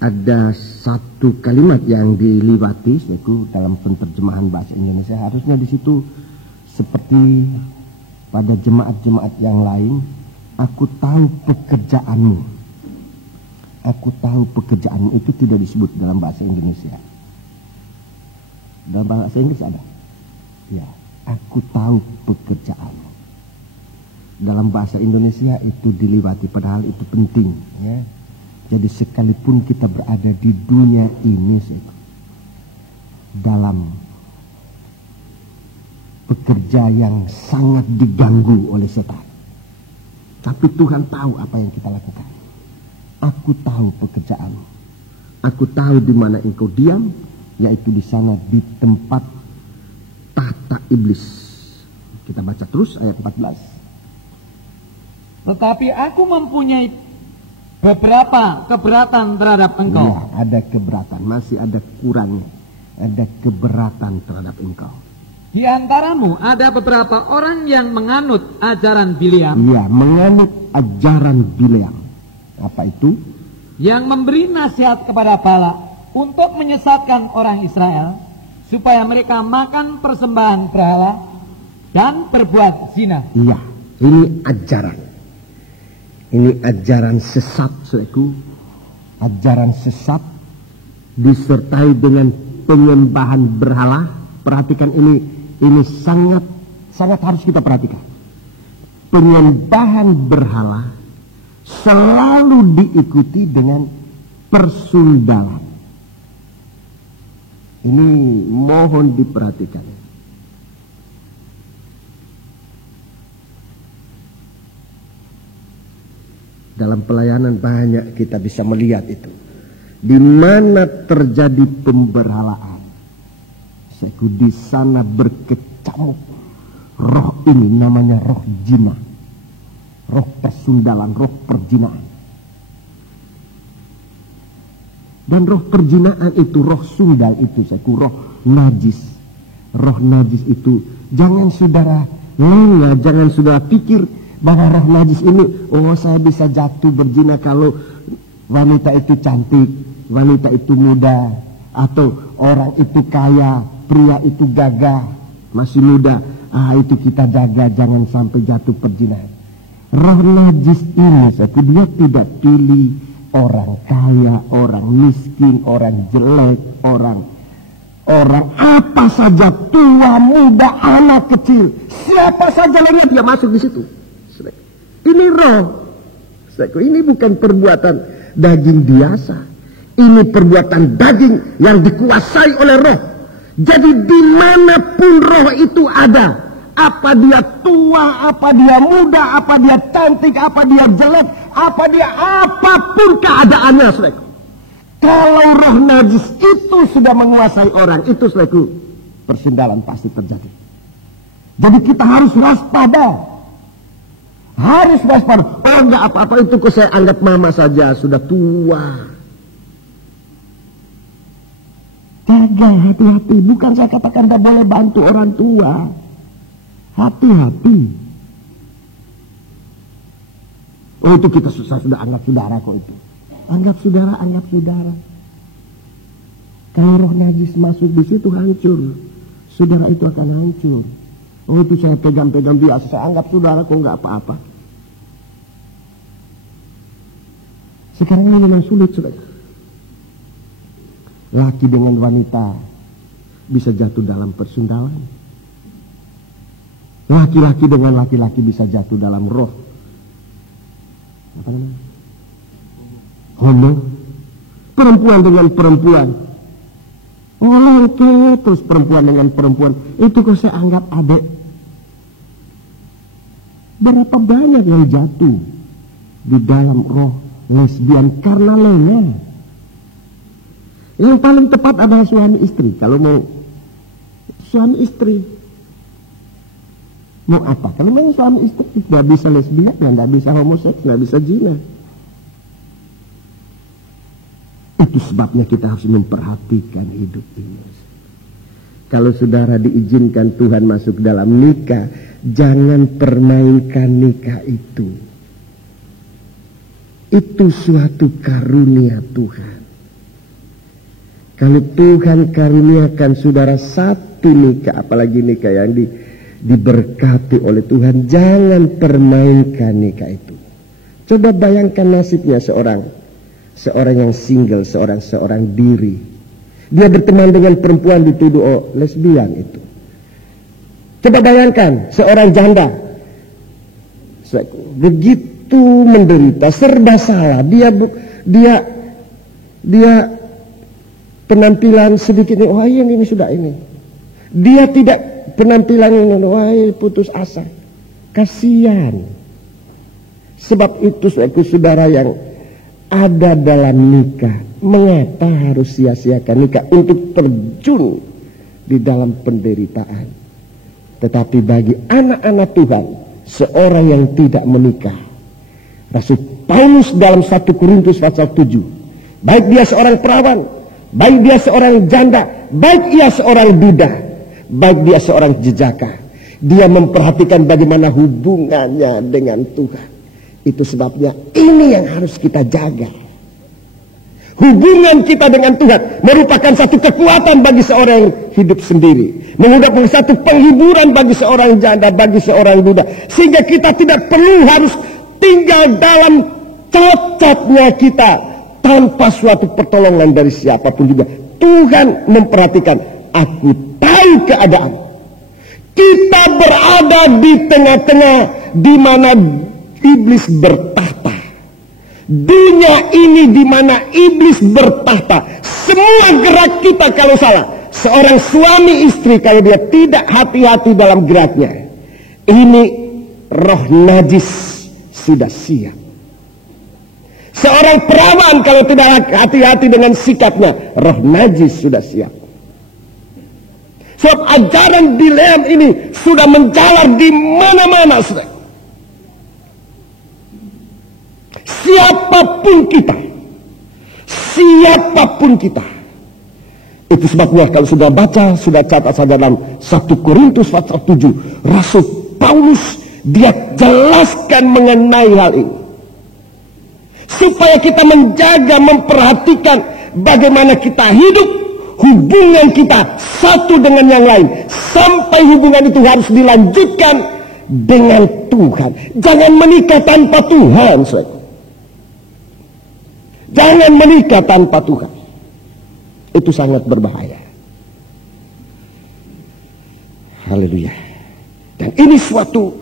ada satu kalimat yang diliwati, dalam penerjemahan bahasa Indonesia. Harusnya di situ seperti pada jemaat-jemaat yang lain, aku tahu pekerjaanmu. Aku tahu pekerjaanmu, itu tidak disebut dalam bahasa Indonesia. Dalam bahasa Inggris ada. Ya, aku tahu pekerjaanmu. dalam bahasa Indonesia itu dilewati, padahal itu penting ya. Jadi sekalipun kita berada di dunia ini dalam pekerja yang sangat diganggu oleh setan, tapi Tuhan tahu apa yang kita lakukan. Aku tahu pekerjaanmu, aku tahu di mana engkau diam, yaitu di sana di tempat tahta iblis. Kita baca terus ayat 14. Tetapi aku mempunyai beberapa keberatan terhadap engkau. Ya, ada keberatan, masih ada kurangnya. Ada keberatan terhadap engkau. Di antaramu ada beberapa orang yang menganut ajaran Bileam. Iya, menganut ajaran Bileam. Apa itu? Yang memberi nasihat kepada Balak untuk menyesatkan orang Israel supaya mereka makan persembahan berhala dan berbuat zina. Iya, ini ajaran. Ini ajaran sesat, saudaraku. Ajaran sesat disertai dengan penyembahan berhala. Perhatikan ini sangat harus kita perhatikan. Penyembahan berhala selalu diikuti dengan persundalan. Ini mohon diperhatikan. Dalam pelayanan banyak kita bisa melihat itu. Di mana terjadi pemberhalaan, di sana berkecamuk roh ini, namanya roh jina, roh persundalan, roh perjinaan. Dan roh perjinaan itu, roh sundal itu, roh najis. Roh najis itu, jangan saudara lengah, jangan saudara pikir bahwa roh najis ini, oh saya bisa jatuh berzina kalau wanita itu cantik, wanita itu muda, atau orang itu kaya, pria itu gagah, masih muda. Itu kita jaga jangan sampai jatuh perzinahan. Roh najis ini, dia tidak pilih orang kaya, orang miskin, orang jelek, orang apa saja, tua, muda, anak kecil, siapa saja lainnya dia masuk di situ. Ini roh. Ini bukan perbuatan daging biasa. Ini perbuatan daging yang dikuasai oleh roh. Jadi dimanapun roh itu ada, apa dia tua, apa dia muda, apa dia cantik, apa dia jelek, apa dia apapun keadaannya, saudaraku. Kalau roh najis itu sudah menguasai orang, itu saudaraku, persundalan pasti terjadi. Jadi kita harus waspada. Harus waspada. Oh enggak apa-apa, itu kok saya anggap mama saja, sudah tua. Jaga, hati-hati. Bukan saya katakan tidak boleh bantu orang tua. Hati-hati. Oh itu kita sudah anggap saudara kok itu. Anggap saudara, anggap saudara. Kalau roh najis masuk di situ hancur. Saudara itu akan hancur. Oh itu saya pegang-pegang biasa, saya anggap saudara kok enggak apa-apa. Sekarang ini memang sulit, saudara. Laki dengan wanita bisa jatuh dalam persundalan. Laki-laki dengan laki-laki bisa jatuh dalam roh. Apa namanya? Homo. Perempuan dengan perempuan. Lengket terus perempuan dengan perempuan. Itu kok saya anggap adik. Berapa banyak yang jatuh di dalam roh lesbian karena lengah. Yang paling tepat adalah suami istri. Kalau mau suami istri, mau apa? Kalau mau suami istri, nggak bisa lesbian, nggak bisa homoseks, nggak bisa zina. Itu sebabnya kita harus memperhatikan hidup ini. Kalau saudara diizinkan Tuhan masuk dalam nikah, jangan permainkan nikah itu. Itu suatu karunia Tuhan. Kalau Tuhan karuniakan saudara satu nikah, apalagi nikah yang diberkati oleh Tuhan, jangan permainkan nikah itu. Coba bayangkan nasibnya seorang yang single, seorang diri. Dia berteman dengan perempuan dituduh lesbian itu. Coba bayangkan seorang janda. begitu menderita, serba salah. Dia penampilan sedikit ini, wah ini sudah ini. Dia tidak penampilan ini, wah putus asa. Kasihan. Sebab itu saudara yang ada dalam nikah, mengapa harus sia-siakan nikah untuk terjun di dalam penderitaan? Tetapi bagi anak-anak Tuhan, seorang yang tidak menikah, Rasul Paulus dalam 1 Korintus pasal 7, baik dia seorang perawan, baik dia seorang janda, baik dia seorang duda, baik dia seorang jejaka, dia memperhatikan bagaimana hubungannya dengan Tuhan. Itu sebabnya ini yang harus kita jaga. Hubungan kita dengan Tuhan merupakan satu kekuatan bagi seorang yang hidup sendiri, merupakan satu penghiburan bagi seorang janda, bagi seorang duda, sehingga kita tidak perlu harus tinggal dalam cacatnya kita tanpa suatu pertolongan dari siapapun juga. Tuhan memperhatikan, aku tahu keadaan. Kita berada di tengah-tengah di mana iblis bertahta. Dunia ini di mana iblis bertahta. Semua gerak kita kalau salah, seorang suami istri kalau dia tidak hati-hati dalam geraknya, ini roh najis sudah siap. Seorang perawan kalau tidak hati-hati dengan sikapnya, roh najis sudah siap. Sebab ajaran Bileam ini sudah menjalar di mana-mana, saudara. Siapapun kita. Itu sebabnya kalau sudah baca, sudah catat saja dalam 1 Korintus pasal 7, Rasul Paulus dia jelaskan mengenai hal ini. Supaya kita menjaga, memperhatikan bagaimana kita hidup, hubungan kita satu dengan yang lain, sampai hubungan itu harus dilanjutkan dengan Tuhan. Jangan menikah tanpa Tuhan, saudara. Jangan menikah tanpa Tuhan. Itu sangat berbahaya. Haleluya. Dan ini suatu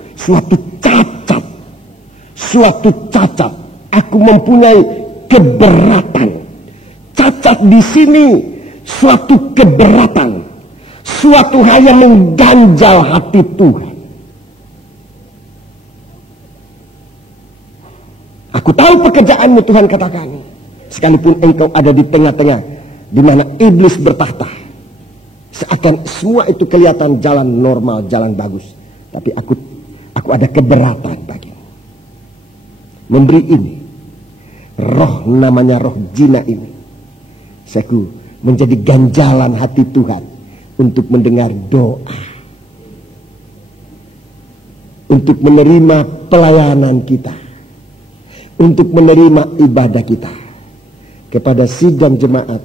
cacat. Suatu cacat. Aku mempunyai keberatan. Cacat di sini suatu keberatan. Suatu hal yang mengganjal hati Tuhan. Aku tahu pekerjaanmu, Tuhan katakan. Sekalipun engkau ada di tengah-tengah di mana iblis bertahta, seakan semua itu kelihatan jalan normal, jalan bagus, tapi aku ada keberatan bagimu. Memberi ini, roh namanya roh zina ini, seku menjadi ganjalan hati Tuhan untuk mendengar doa, untuk menerima pelayanan kita, untuk menerima ibadah kita. Kepada sidang jemaat,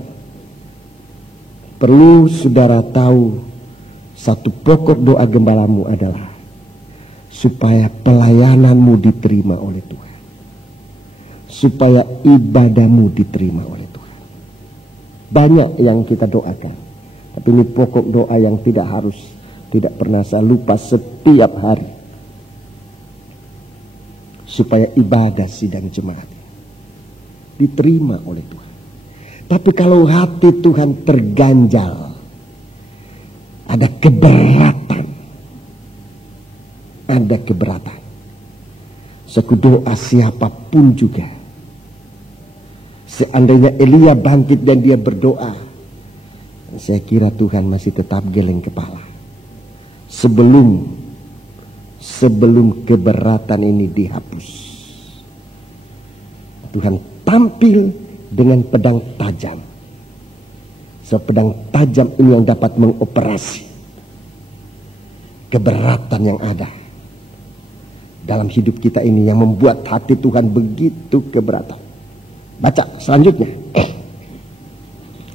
perlu saudara tahu, satu pokok doa gembalamu adalah supaya pelayananmu diterima oleh Tuhan, supaya ibadahmu diterima oleh Tuhan. Banyak yang kita doakan, tapi ini pokok doa yang tidak pernah saya lupa setiap hari, supaya ibadah sidang jemaat diterima oleh Tuhan. Tapi kalau hati Tuhan terganjal, ada keberatan. Suku doa siapapun juga. Seandainya Elia bangkit dan dia berdoa, saya kira Tuhan masih tetap geleng kepala. Sebelum keberatan ini dihapus, Tuhan tampil dengan pedang tajam. Pedang tajam ini yang dapat mengoperasi keberatan yang ada dalam hidup kita ini, yang membuat hati Tuhan begitu keberatan. Baca selanjutnya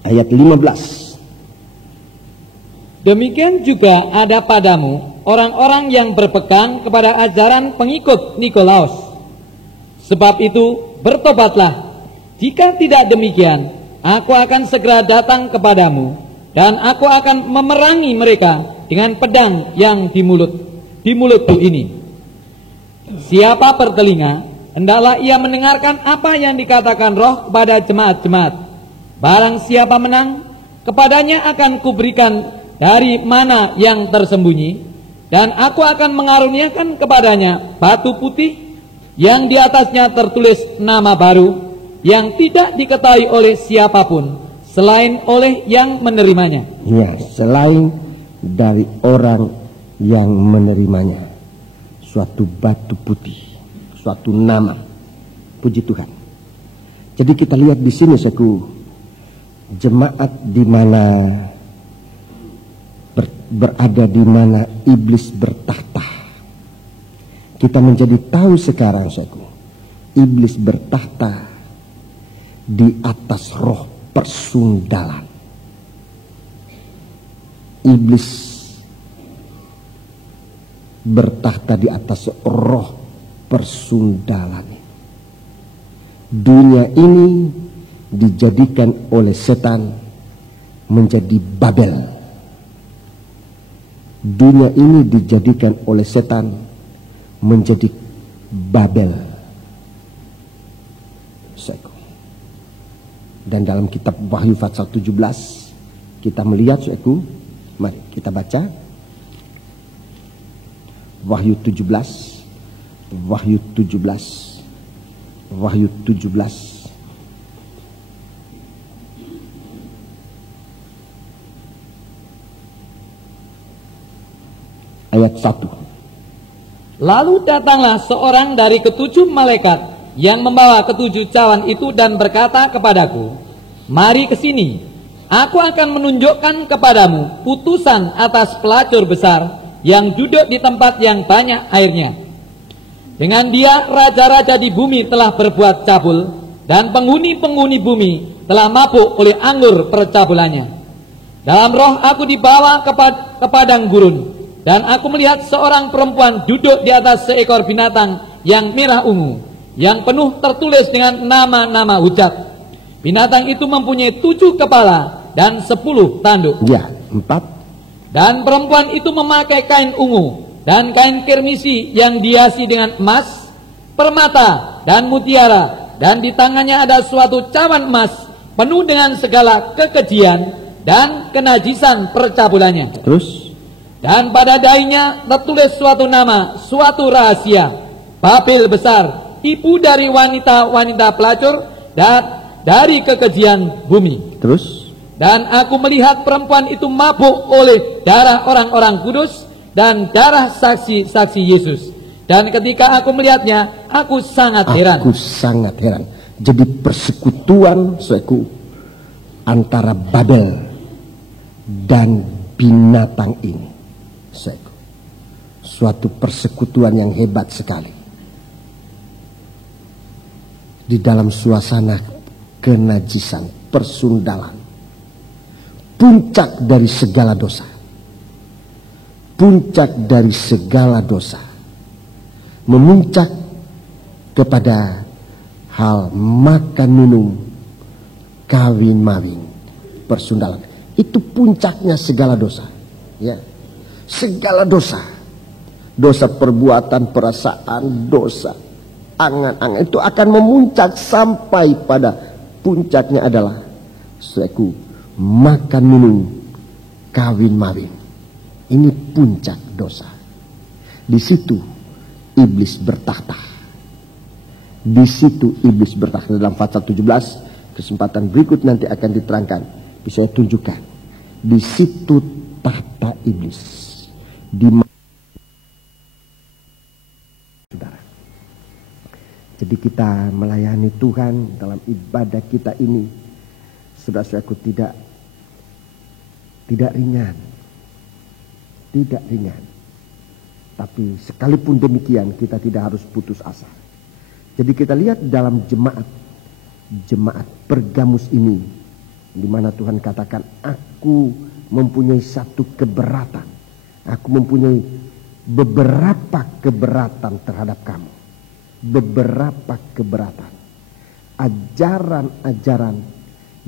ayat 15. Demikian juga ada padamu orang-orang yang berpegang kepada ajaran pengikut Nikolaus. Sebab itu bertobatlah. Jika tidak demikian, aku akan segera datang kepadamu, dan aku akan memerangi mereka dengan pedang yang di mulutku ini. Siapa bertelinga, hendaklah ia mendengarkan apa yang dikatakan Roh kepada jemaat-jemaat. Barang siapa menang, kepadanya akan kuberikan dari mana yang tersembunyi, dan aku akan mengaruniakan kepadanya batu putih yang di atasnya tertulis nama baru, yang tidak diketahui oleh siapapun selain oleh yang menerimanya. Ya, selain dari orang yang menerimanya. Suatu batu putih, suatu nama. Puji Tuhan. Jadi kita lihat di sini, saudaraku, jemaat di mana berada di mana iblis bertahta. Kita menjadi tahu sekarang, saudaraku, iblis bertahta di atas roh persundalan. Iblis bertahta di atas roh persundalan. Dunia ini dijadikan oleh setan menjadi Babel. Dunia ini dijadikan oleh setan menjadi Babel. Dan dalam kitab Wahyu pasal 17 kita melihat, saudaraku, mari kita baca Wahyu 17, Wahyu 17, Wahyu 17. Ayat 1. Lalu datanglah seorang dari ketujuh malaikat yang membawa ketujuh cawan itu dan berkata kepadaku, "Mari ke sini, aku akan menunjukkan kepadamu putusan atas pelacur besar yang duduk di tempat yang banyak airnya. Dengan dia raja-raja di bumi telah berbuat cabul, dan penghuni-penghuni bumi telah mabuk oleh anggur percabulannya. Dalam roh aku dibawa ke padang gurun, dan aku melihat seorang perempuan duduk di atas seekor binatang yang merah ungu, yang penuh tertulis dengan nama-nama hujat. Binatang itu mempunyai 7 kepala dan 10 tanduk." Ya, 4. Dan perempuan itu memakai kain ungu dan kain kirmisi yang dihiasi dengan emas, permata dan mutiara, dan di tangannya ada suatu cawan emas penuh dengan segala kekejian dan kenajisan percabulannya. Terus? Dan pada dahinya tertulis suatu nama, suatu rahasia, Babel besar, ibu dari wanita-wanita pelacur dan dari kekejian bumi. Terus? Dan aku melihat perempuan itu mabuk oleh darah orang-orang kudus dan darah saksi-saksi Yesus. Dan ketika aku melihatnya, aku sangat heran. Aku sangat heran. Jadi persekutuan, saudaraku, antara Babel dan binatang ini, saudaraku, suatu persekutuan yang hebat sekali. Di dalam suasana kenajisan, persundalan. Puncak dari segala dosa. Puncak dari segala dosa. Memuncak kepada hal makan minum, kawin mawin, persundalan. Itu puncaknya segala dosa. Ya. Segala dosa. Dosa perbuatan, perasaan, dosa, angan-angan itu akan memuncak sampai pada puncaknya adalah saudaraku, makan minum, kawin mawin. Ini puncak dosa. Di situ iblis bertahta. Di situ iblis bertahta. Dalam pasal 17, kesempatan berikut nanti akan diterangkan. Bisa saya tunjukkan. Di situ tahta iblis. Di saudara. Jadi kita melayani Tuhan dalam ibadah kita ini, saudara-saudaraku, tidak ringan. Tidak ringan. Tapi sekalipun demikian kita tidak harus putus asa. Jadi kita lihat dalam jemaat Pergamus ini, di mana Tuhan katakan, aku mempunyai satu keberatan. Aku mempunyai beberapa keberatan terhadap kamu. Beberapa keberatan. Ajaran-ajaran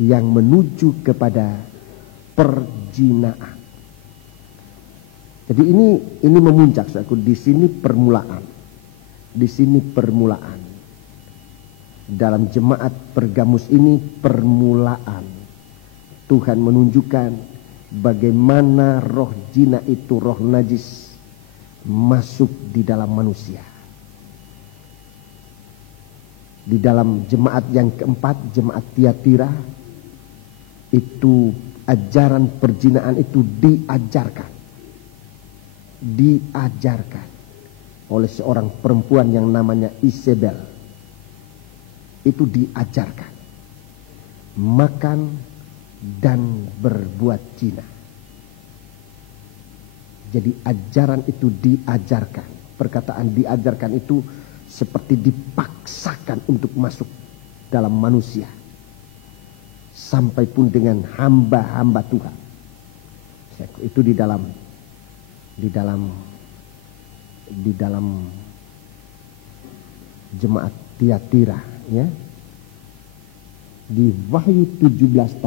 yang menuju kepada perzinaan. Jadi ini memuncak, saudaraku. Di sini permulaan. Di sini permulaan. Dalam jemaat Pergamus ini permulaan. Tuhan menunjukkan bagaimana roh zina itu, roh najis, masuk di dalam manusia. Di dalam jemaat yang keempat, jemaat Tiatira, itu ajaran perzinaan itu diajarkan oleh seorang perempuan yang namanya Isabel. Itu diajarkan makan dan berbuat zina. Jadi ajaran itu diajarkan. Perkataan diajarkan itu seperti dipaksakan untuk masuk dalam manusia. Sampai pun dengan hamba-hamba Tuhan. Itu di dalam jemaat Tiatira, ya. Di Wahyu 17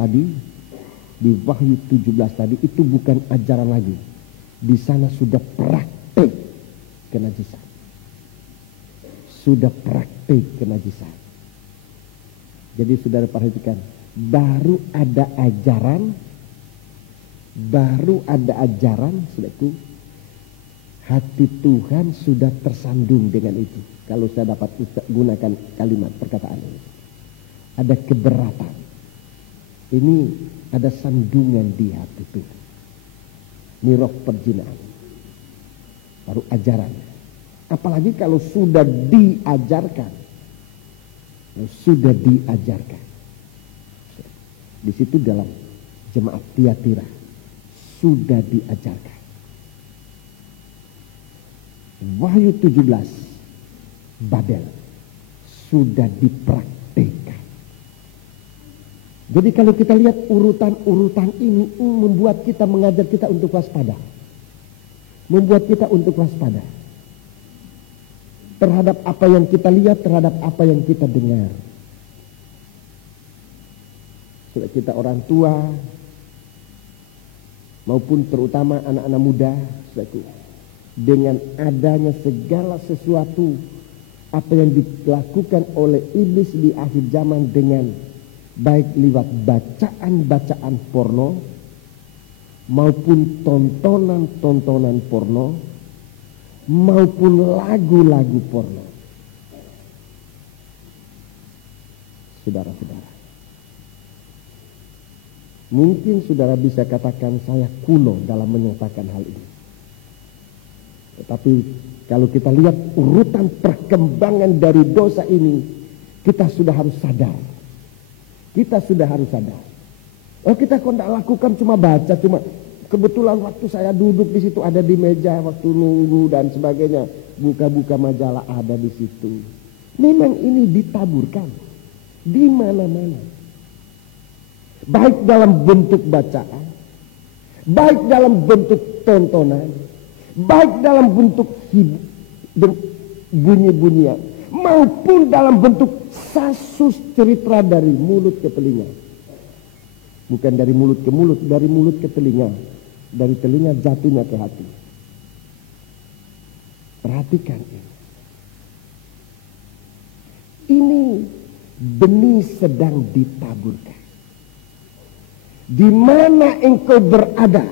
tadi itu bukan ajaran lagi. Di sana sudah praktik kenajisan. Jadi saudara perhatikan, baru ada ajaran, saudaraku, hati Tuhan sudah tersandung dengan itu. Kalau saya dapat gunakan kalimat perkataan ini, ada keberatan. Ini ada sandungan di hati Tuhan. Ini roh perzinaan. Baru ajarannya. Apalagi kalau sudah diajarkan. Di situ dalam jemaat Tiatira sudah diajarkan. Wahyu 17 Babel sudah dipraktikkan. Jadi kalau kita lihat urutan ini membuat kita, mengajar kita untuk waspada. Terhadap apa yang kita lihat, terhadap apa yang kita dengar. Sudah kita orang tua, maupun terutama anak-anak muda, dengan adanya segala sesuatu apa yang dilakukan oleh iblis di akhir zaman, dengan baik lewat bacaan-bacaan porno maupun tontonan-tontonan porno maupun lagu-lagu porno. Saudara-saudara, mungkin saudara bisa katakan saya kuno dalam menyatakan hal ini. Tetapi kalau kita lihat urutan perkembangan dari dosa ini, kita sudah harus sadar. Oh, kita kok tidak lakukan, cuma baca, cuma kebetulan waktu saya duduk di situ, ada di meja waktu nunggu dan sebagainya, buka-buka majalah ada di situ. Memang ini ditaburkan di mana-mana. Baik dalam bentuk bacaan, baik dalam bentuk tontonan, baik dalam bentuk bunyi-bunyian, maupun dalam bentuk sasus cerita dari mulut ke telinga. Bukan dari mulut ke mulut, dari mulut ke telinga, dari telinga jatuhnya ke hati. Perhatikan ini. Ini benih sedang ditaburkan. Di mana engkau berada,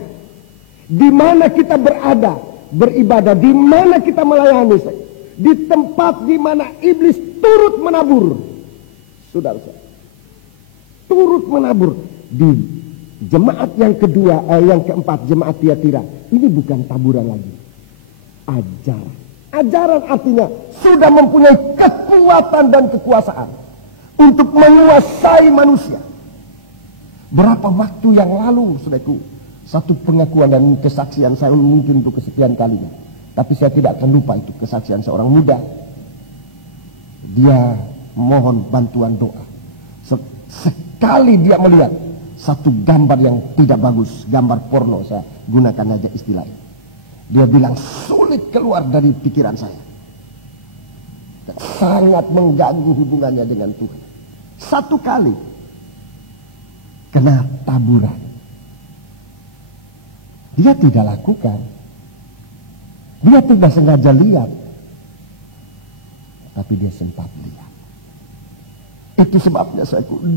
di mana kita berada, beribadah, di mana kita melayani, di tempat di mana iblis turut menabur, saudara, turut menabur. Di jemaat yang kedua, yang keempat, jemaat Tiatira, ini bukan taburan lagi, ajaran artinya sudah mempunyai kekuatan dan kekuasaan untuk menguasai manusia. Berapa waktu yang lalu, saudaraku, satu pengakuan dan kesaksian saya mungkin untuk kesekian kalinya, tapi saya tidak akan lupa itu kesaksian seorang muda. Dia mohon bantuan doa. Sekali dia melihat satu gambar yang tidak bagus, gambar porno, saya gunakan aja istilahnya, dia bilang sulit keluar dari pikiran saya, dan sangat mengganggu hubungannya dengan Tuhan. Satu kali kena taburan, dia tidak lakukan, dia tidak sengaja lihat, tapi dia sempat lihat. Itu sebabnya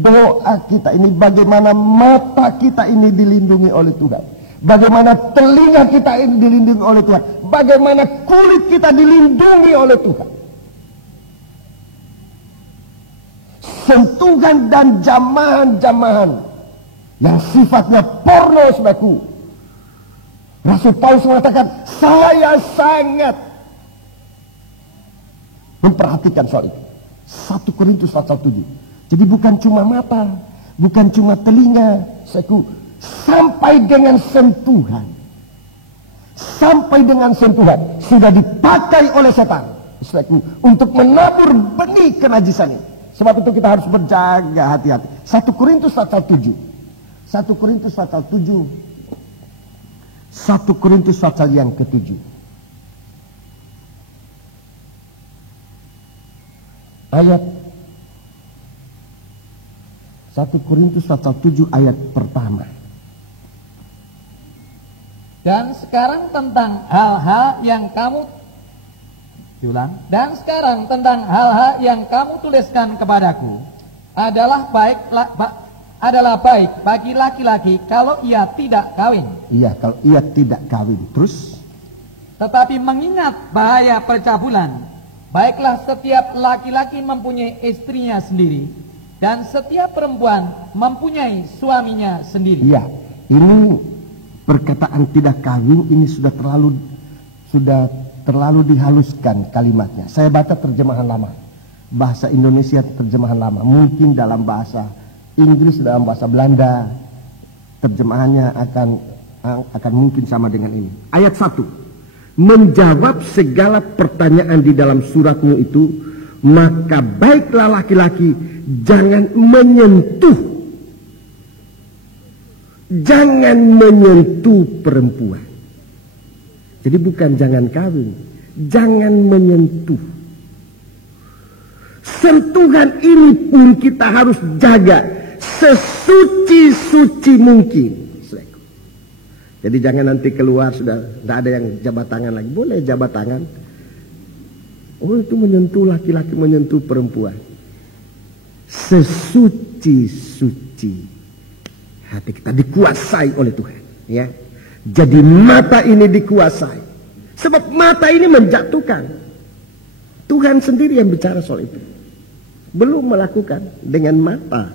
doa kita ini, bagaimana mata kita ini dilindungi oleh Tuhan, bagaimana telinga kita ini dilindungi oleh Tuhan, bagaimana kulit kita dilindungi oleh Tuhan. Sentuhan dan jamahan-jamahan yang sifatnya porno, saudaraku. Rasul Paulus mengatakan, saya sangat memperhatikan soal itu. 1 Korintus pasal 7. Jadi bukan cuma mata, bukan cuma telinga, saudaraku, sampai dengan sentuhan. Sampai dengan sentuhan sudah dipakai oleh setan, saudaraku, untuk menabur benih kenajisan ini. Sebab itu kita harus berjaga hati-hati. 1 Korintus pasal 7. 1 Korintus pasal 7. 1 Korintus pasal yang ke-7. Ayat 1 Korintus pasal 7 ayat pertama. Dan sekarang tentang hal-hal yang kamu Dan sekarang tentang hal-hal yang kamu tuliskan kepadaku adalah baik bagi laki-laki kalau ia tidak kawin. Iya, kalau ia tidak kawin. Terus? Tetapi mengingat bahaya percabulan, baiklah setiap laki-laki mempunyai istrinya sendiri, dan setiap perempuan mempunyai suaminya sendiri. Iya, ini perkataan tidak kawin ini sudah terlalu dihaluskan kalimatnya. Saya baca terjemahan lama, bahasa Indonesia terjemahan lama, mungkin dalam bahasa Inggris, dalam bahasa Belanda terjemahannya akan mungkin sama dengan ini. Ayat 1, menjawab segala pertanyaan di dalam suratmu itu, maka baiklah laki-laki jangan menyentuh perempuan. Jadi bukan jangan kawin, jangan menyentuh. Sentuhan ini pun kita harus jaga sesuci-suci mungkin. Jadi jangan nanti keluar sudah tidak ada yang jabat tangan lagi. Boleh jabat tangan. Oh, itu menyentuh laki-laki, menyentuh perempuan. Sesuci-suci hati kita dikuasai oleh Tuhan, ya. Jadi mata ini dikuasai. Sebab mata ini menjatuhkan. Tuhan sendiri yang bicara soal itu. Belum melakukan dengan mata.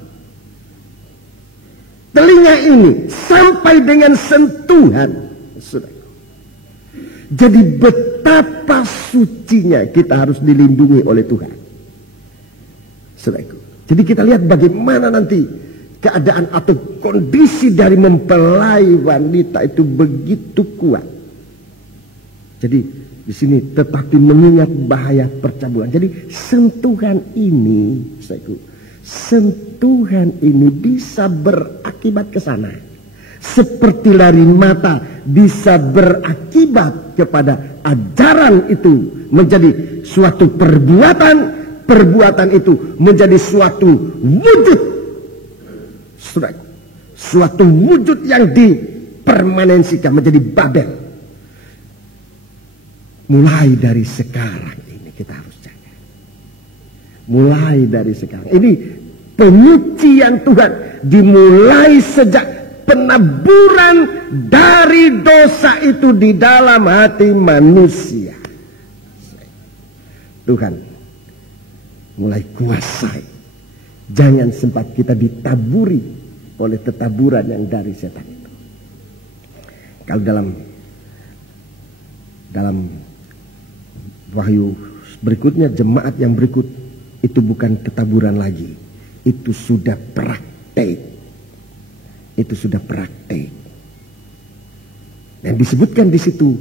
Telinga ini sampai dengan sentuhan. Jadi betapa sucinya kita harus dilindungi oleh Tuhan. Jadi kita lihat bagaimana nanti keadaan atau kondisi dari mempelai wanita itu begitu kuat. Jadi di sini tetapi mengingat bahaya percabulan. Jadi sentuhan ini bisa berakibat ke sana. Seperti lari mata bisa berakibat kepada ajaran itu menjadi suatu perbuatan. Perbuatan itu menjadi suatu wujud. Suatu wujud yang dipermanensikan menjadi Babel. Mulai dari sekarang ini kita harus jaga. Mulai dari sekarang. Ini penyucian Tuhan dimulai sejak penaburan dari dosa itu di dalam hati manusia. Tuhan mulai kuasai. Jangan sempat kita ditaburi oleh tetaburan yang dari setan itu. Kalau dalam wahyu berikutnya, jemaat yang berikut itu bukan tetaburan lagi, itu sudah praktek. Itu sudah praktek. Dan disebutkan di situ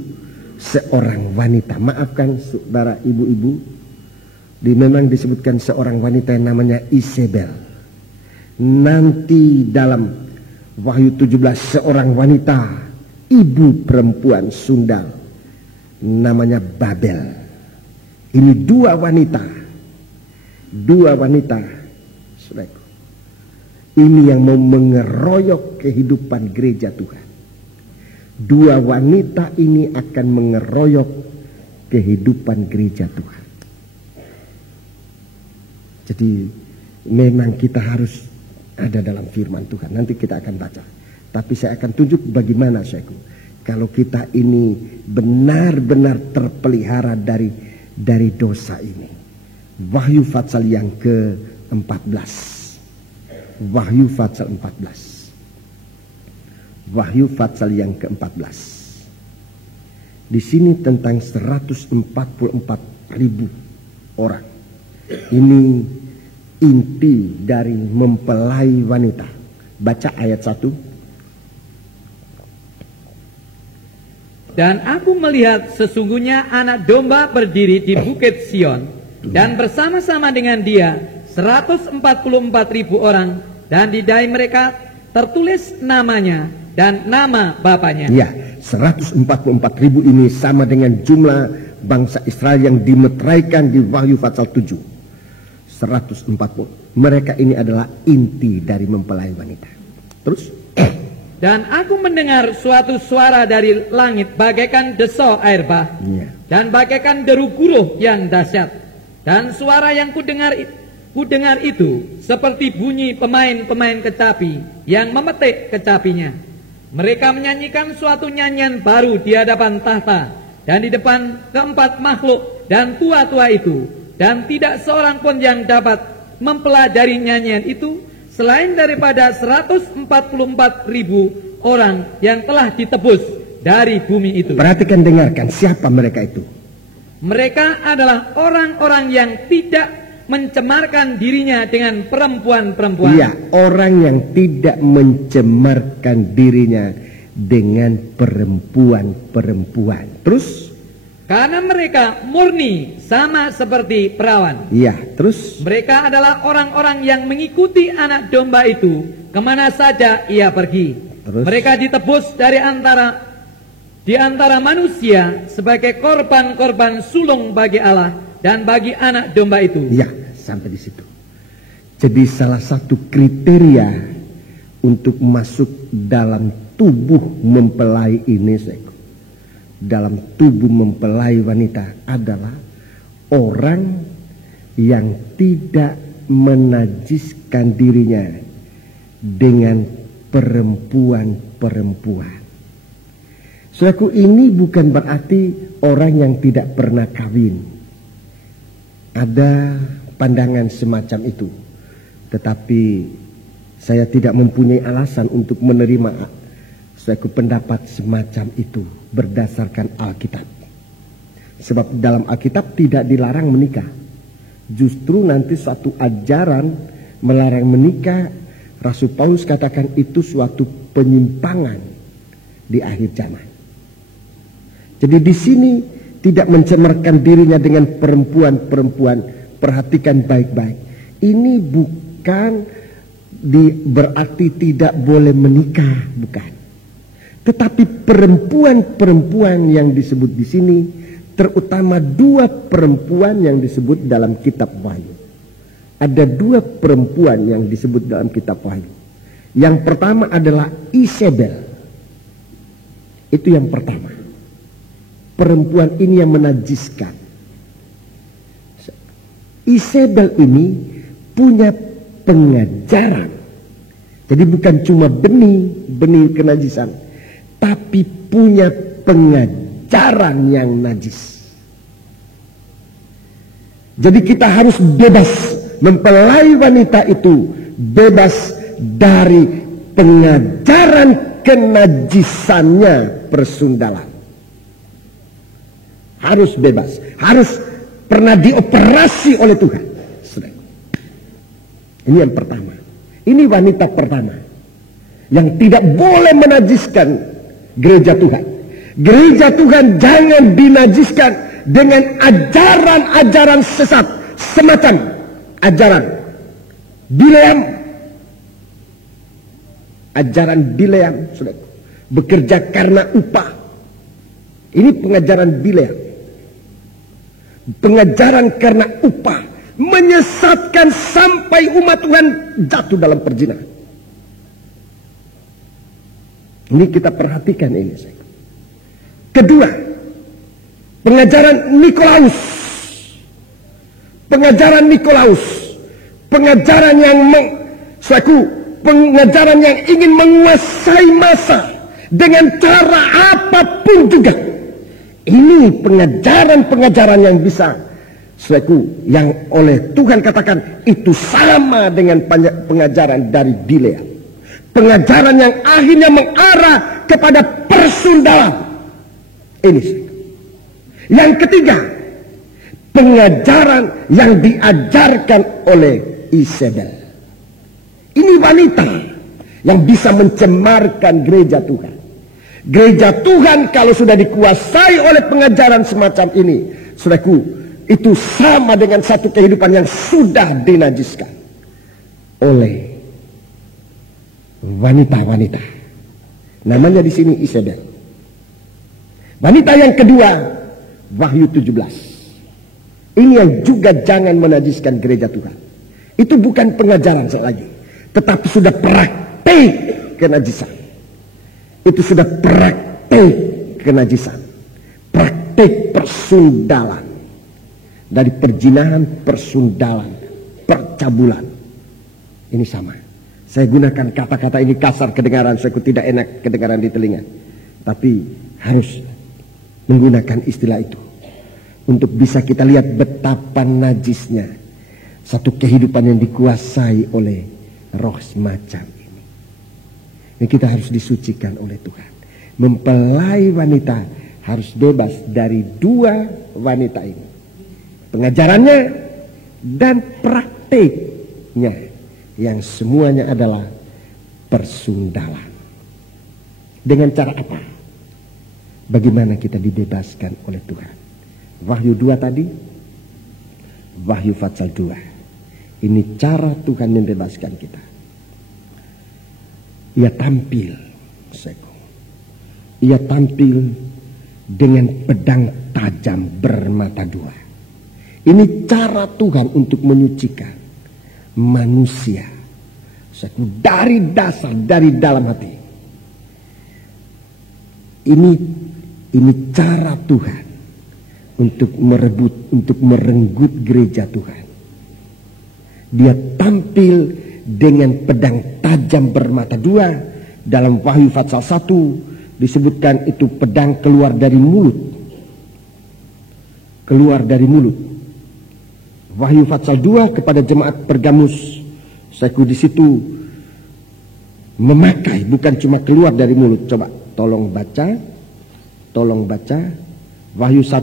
seorang wanita, maafkan saudara ibu-ibu, memang disebutkan seorang wanita yang namanya Isabel. Nanti dalam Wahyu 17 seorang wanita, ibu perempuan sundal, namanya Babel. Ini dua wanita, saudaraku. Ini yang mau mengeroyok kehidupan gereja Tuhan. Dua wanita ini akan mengeroyok kehidupan gereja Tuhan. Jadi memang kita harus ada dalam firman Tuhan. Nanti kita akan baca. Tapi saya akan tunjuk bagaimana saudaraku, kalau kita ini benar-benar terpelihara dari dosa ini. Wahyu pasal yang ke-14. Wahyu pasal 14. Wahyu pasal yang ke-14. Di sini tentang 144.000 orang. Ini inti dari mempelai wanita. Baca ayat 1. Dan aku melihat sesungguhnya anak domba berdiri di bukit Sion, dan bersama-sama dengan dia 144.000 orang, dan di dahi mereka tertulis namanya dan nama bapaknya. Ya, 144.000 ini sama dengan jumlah bangsa Israel yang dimeteraikan di Wahyu pasal 7. 140. Mereka ini adalah inti dari mempelai wanita. Terus? Dan aku mendengar suatu suara dari langit bagaikan desau air bah, dan bagaikan deru guruh yang dahsyat. Dan suara yang kudengar itu seperti bunyi pemain-pemain kecapi yang memetik kecapinya. Mereka menyanyikan suatu nyanyian baru di hadapan tahta dan di depan keempat makhluk dan tua-tua itu. Dan tidak seorang pun yang dapat mempelajari nyanyian itu selain daripada 144.000 orang yang telah ditebus dari bumi itu. Perhatikan, dengarkan, siapa mereka itu? Mereka adalah orang-orang yang tidak mencemarkan dirinya dengan perempuan-perempuan. Iya, orang yang tidak mencemarkan dirinya dengan perempuan-perempuan. Terus? Karena mereka murni sama seperti perawan. Iya, terus? Mereka adalah orang-orang yang mengikuti anak domba itu kemana saja ia pergi. Terus? Mereka ditebus di antara manusia sebagai korban-korban sulung bagi Allah dan bagi anak domba itu. Iya, sampai di situ. Jadi salah satu kriteria untuk masuk dalam tubuh mempelai ini, dalam tubuh mempelai wanita, adalah orang yang tidak menajiskan dirinya dengan perempuan-perempuan. Saudaraku, ini bukan berarti orang yang tidak pernah kawin. Ada pandangan semacam itu. Tetapi saya tidak mempunyai alasan untuk menerima suatu pendapat semacam itu berdasarkan Alkitab. Sebab dalam Alkitab tidak dilarang menikah. Justru nanti suatu ajaran melarang menikah, Rasul Paulus katakan itu suatu penyimpangan di akhir zaman. Jadi di sini tidak mencemarkan dirinya dengan perempuan-perempuan. Perhatikan baik-baik. Ini bukan berarti tidak boleh menikah, bukan. Tetapi perempuan-perempuan yang disebut di sini, terutama dua perempuan yang disebut dalam kitab Wahyu. Ada dua perempuan yang disebut dalam kitab Wahyu. Yang pertama adalah Isabel. Itu yang pertama. Perempuan ini yang menajiskan. Isabel ini punya pengajaran. Jadi bukan cuma benih kenajisan, tapi punya pengajaran yang najis. Jadi kita harus bebas, mempelai wanita itu bebas dari pengajaran kenajisannya persundalan. Harus bebas, harus pernah dioperasi oleh Tuhan. Ini yang pertama. Ini wanita pertama yang tidak boleh menajiskan gereja Tuhan. Gereja Tuhan jangan dinajiskan dengan ajaran-ajaran sesat semacam ajaran Bileam. Ajaran Bileam, sudah bekerja karena upah. Ini pengajaran Bileam. Pengajaran karena upah menyesatkan sampai umat Tuhan jatuh dalam perzinahan. Ini kita perhatikan ini. Kedua, pengajaran Nikolaus. Pengajaran Nikolaus pengajaran yang pengajaran yang ingin menguasai masa dengan cara apapun juga. Ini pengajaran-pengajaran yang bisa yang oleh Tuhan katakan itu sama dengan pengajaran dari Bileam. Pengajaran yang akhirnya mengarah kepada persundalan. Ini yang ketiga, pengajaran yang diajarkan oleh Isabel. Ini wanita yang bisa mencemarkan gereja Tuhan. Gereja Tuhan kalau sudah dikuasai oleh pengajaran semacam ini, saudaraku, itu sama dengan satu kehidupan yang sudah dinajiskan oleh wanita-wanita. Namanya di sini Isabel. Wanita yang kedua, Wahyu 17. Ini yang juga jangan menajiskan gereja Tuhan. Itu bukan pengajaran sekali lagi, tetapi sudah praktik kenajisan. Itu sudah praktik kenajisan, praktik persundalan. Dari perjinahan, persundalan, percabulan. Ini sama. Saya gunakan kata-kata ini kasar kedengaran, saya tidak enak kedengaran di telinga. Tapi harus menggunakan istilah itu untuk bisa kita lihat betapa najisnya satu kehidupan yang dikuasai oleh roh semacam ini. Ini kita harus disucikan oleh Tuhan. Mempelai wanita harus bebas dari dua wanita ini. Pengajarannya dan praktiknya yang semuanya adalah persundalan. Dengan cara apa? Bagaimana kita dibebaskan oleh Tuhan? Wahyu 2 tadi, Wahyu pasal 2. Ini cara Tuhan membebaskan kita. Ia tampil, ia tampil dengan pedang tajam bermata dua. Ini cara Tuhan untuk menyucikan manusia dari dasar, dari dalam hati. Ini cara Tuhan untuk merebut, untuk merenggut gereja Tuhan. Dia tampil dengan pedang tajam bermata dua. Dalam Wahyu pasal 1 disebutkan itu pedang keluar dari mulut. Keluar dari mulut. Wahyu pasal 2 kepada jemaat Pergamus, di situ memakai, bukan cuma keluar dari mulut. Coba tolong baca Wahyu 1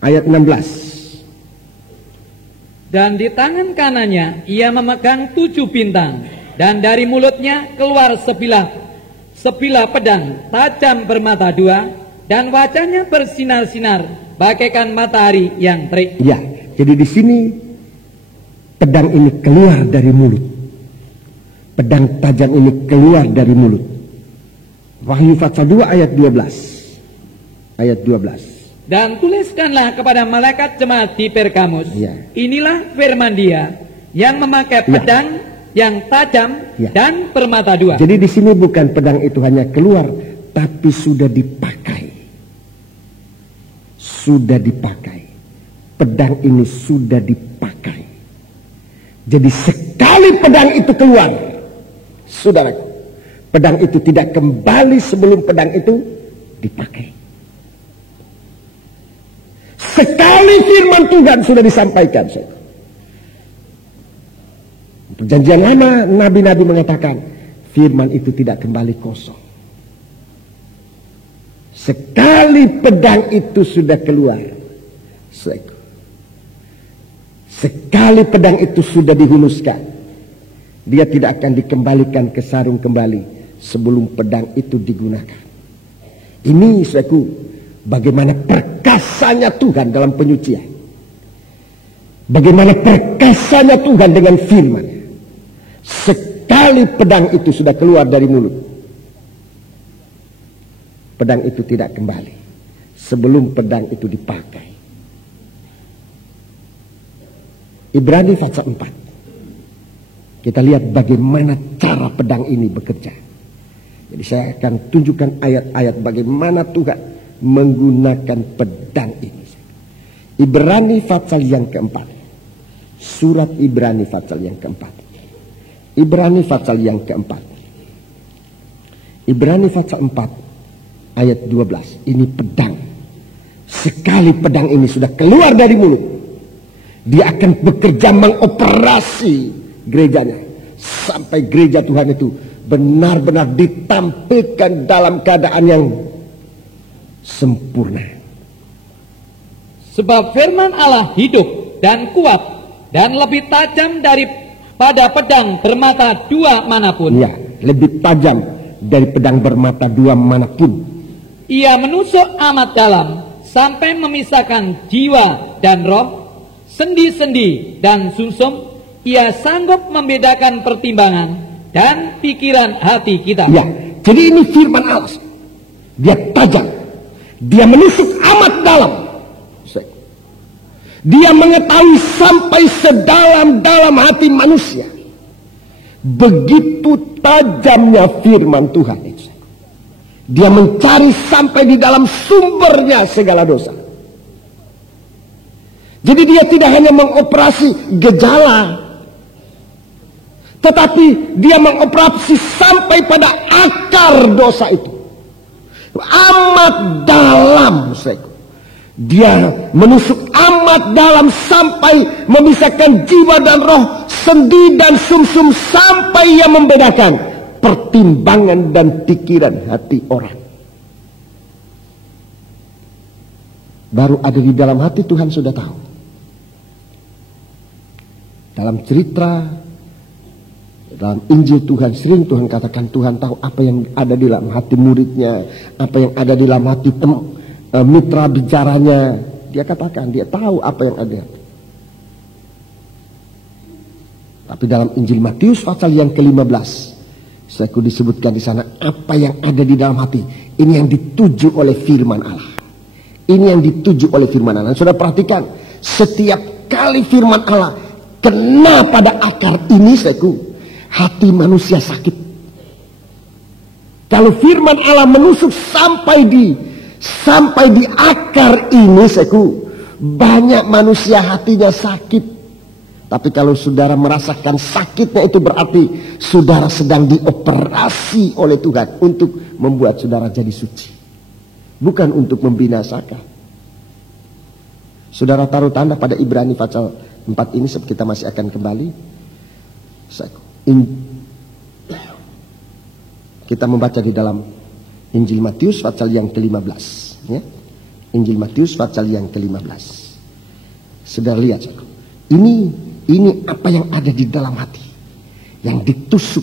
ayat 16. Dan di tangan kanannya ia memegang 7 bintang, dan dari mulutnya keluar sebilah pedang tajam bermata dua, dan wajahnya bersinar-sinar bagaikan matahari yang terik. Ya, jadi di sini pedang ini keluar dari mulut. Pedang tajam ini keluar dari mulut. Wahyu pasal 2 ayat 12. Ayat 12. Dan tuliskanlah kepada malaikat jemaat di Pergamus. Ya. Inilah firman Dia yang memakai pedang yang tajam dan bermata dua. Jadi di sini bukan pedang itu hanya keluar, tapi sudah dipakai. Sudah dipakai. Pedang ini sudah dipakai. Jadi sekali pedang itu keluar, saudaraku, pedang itu tidak kembali sebelum pedang itu dipakai. Sekali firman Tuhan sudah disampaikan. Perjanjian lama, nabi-nabi mengatakan firman itu tidak kembali kosong. Sekali pedang itu sudah keluar, sekali pedang itu sudah dihuluskan, dia tidak akan dikembalikan ke sarung kembali sebelum pedang itu digunakan. Ini saudaraku, bagaimana perkasanya Tuhan dalam penyucian. Bagaimana perkasanya Tuhan dengan firman. Sekali pedang itu sudah keluar dari mulut, pedang itu tidak kembali sebelum pedang itu dipakai. Ibrani pasal 4. Kita lihat bagaimana cara pedang ini bekerja. Jadi saya akan tunjukkan ayat-ayat bagaimana Tuhan menggunakan pedang ini. Ibrani pasal yang keempat. Surat Ibrani pasal yang keempat. Ibrani pasal yang keempat. Ibrani pasal 4 ayat 12. Ini pedang. Sekali pedang ini sudah keluar dari mulut, dia akan bekerja mengoperasi gerejanya. Sampai gereja Tuhan itu benar-benar ditampilkan dalam keadaan yang sempurna. Sebab firman Allah hidup dan kuat dan lebih tajam daripada pedang bermata dua manapun. Ya, lebih tajam dari pedang bermata dua manapun. Ia menusuk amat dalam sampai memisahkan jiwa dan roh, sendi-sendi dan sumsum. Ia sanggup membedakan pertimbangan dan pikiran hati kita. Ya, jadi ini firman Allah. Dia tajam. Dia menusuk amat dalam. Dia mengetahui sampai sedalam-dalam hati manusia. Begitu tajamnya firman Tuhan itu. Dia mencari sampai di dalam sumbernya segala dosa. Jadi dia tidak hanya mengoperasi gejala, tetapi dia mengoperasi sampai pada akar dosa itu. Amat dalam. Dia menusuk amat dalam sampai memisahkan jiwa dan roh, sendi dan sumsum, sampai ia membedakan pertimbangan dan pikiran hati orang. Baru ada di dalam hati Tuhan sudah tahu. Dalam cerita, dalam Injil Tuhan, sering Tuhan katakan Tuhan tahu apa yang ada di dalam hati muridnya, apa yang ada di dalam hati mitra bicaranya. Dia katakan dia tahu apa yang ada. Tapi dalam Injil Matius pasal yang ke-15, saya disebutkan di sana apa yang ada di dalam hati. Ini yang dituju oleh firman Allah. Ini yang dituju oleh firman Allah. Saudara perhatikan, setiap kali firman Allah kena pada akar ini, hati manusia sakit. Kalau firman Allah menusuk sampai di akar ini, banyak manusia hatinya sakit. Tapi kalau saudara merasakan sakitnya, itu berarti saudara sedang dioperasi oleh Tuhan untuk membuat saudara jadi suci, bukan untuk membinasakan. Saudara taruh tanda pada Ibrani pasal 4 ini, sebab kita masih akan kembali. Kita membaca di dalam Injil Matius pasal yang ke-15, ya. Injil Matius pasal yang ke-15. Saudara lihat, ini apa yang ada di dalam hati, yang ditusuk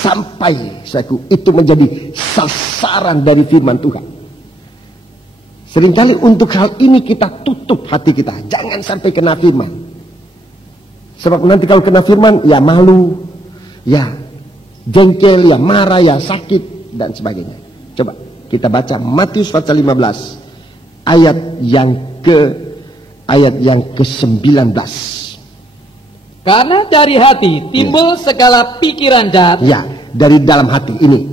sampai itu menjadi sasaran dari firman Tuhan. Seringkali untuk hal ini kita tutup hati kita, jangan sampai kena firman. Sebab nanti kalau kena firman, ya malu, ya jengkel, ya marah, ya sakit, dan sebagainya. Coba kita baca Matius pasal 15 ayat yang ke-19. Karena dari hati timbul segala pikiran jahat. Ya, dari dalam hati ini.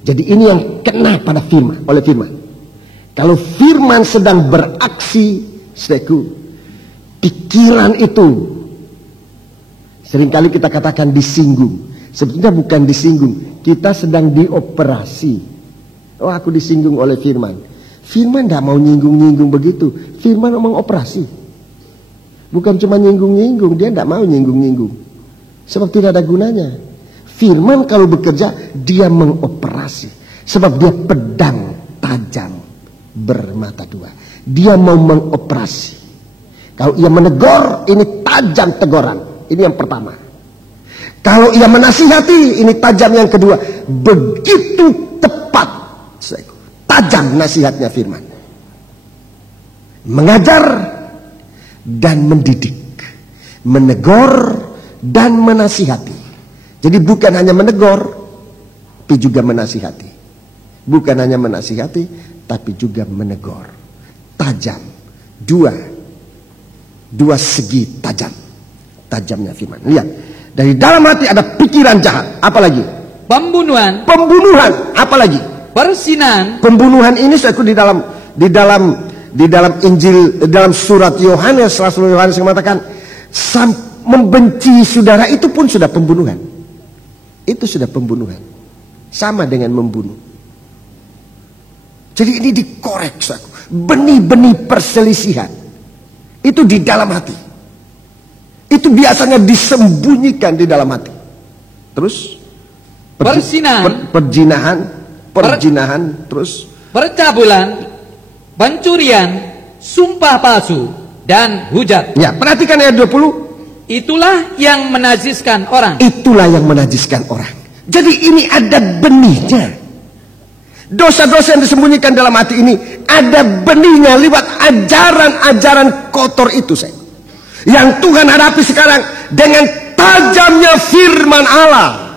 Jadi ini yang kena pada firman, oleh firman. Kalau firman sedang beraksi, pikiran itu seringkali kita katakan disinggung. Sebetulnya bukan disinggung, kita sedang dioperasi. Oh, aku disinggung oleh firman. Firman tidak mau nyinggung-nyinggung begitu. Firman mau operasi. Bukan cuma nyinggung-nyinggung, dia tidak mau nyinggung-nyinggung. Sebab tidak ada gunanya. Firman kalau bekerja, dia mengoperasi. Sebab dia pedang tajam bermata dua. Dia mau mengoperasi. Kalau ia menegur, ini tajam teguran. Ini yang pertama. Kalau ia menasihati, ini tajam yang kedua. Begitu tepat, tajam nasihatnya firman. Mengajar dan mendidik, menegur dan menasihati. Jadi bukan hanya menegur, tapi juga menasihati. Bukan hanya menasihati, tapi juga menegur. Tajam, dua segi tajam. Tajamnya firman. Lihat, dari dalam hati ada pikiran jahat. Apalagi? Pembunuhan. Apalagi? Persinan. Pembunuhan ini di dalam Injil, dalam surat Yohanes, Rasul Yohanes mengatakan Membenci saudara itu pun sudah pembunuhan. Itu sudah pembunuhan. Sama dengan membunuh. Jadi ini dikorek, benih-benih perselisihan itu di dalam hati. Itu biasanya disembunyikan di dalam hati. Terus perjinahan, terus percabulan, pencurian, sumpah palsu, dan hujat. Ya, perhatikan ayat 20. Itulah yang menajiskan orang. Itulah yang menajiskan orang. Jadi ini ada benihnya. Dosa-dosa yang disembunyikan dalam hati ini ada benihnya lewat ajaran-ajaran kotor itu, yang Tuhan hadapi sekarang dengan tajamnya firman Allah.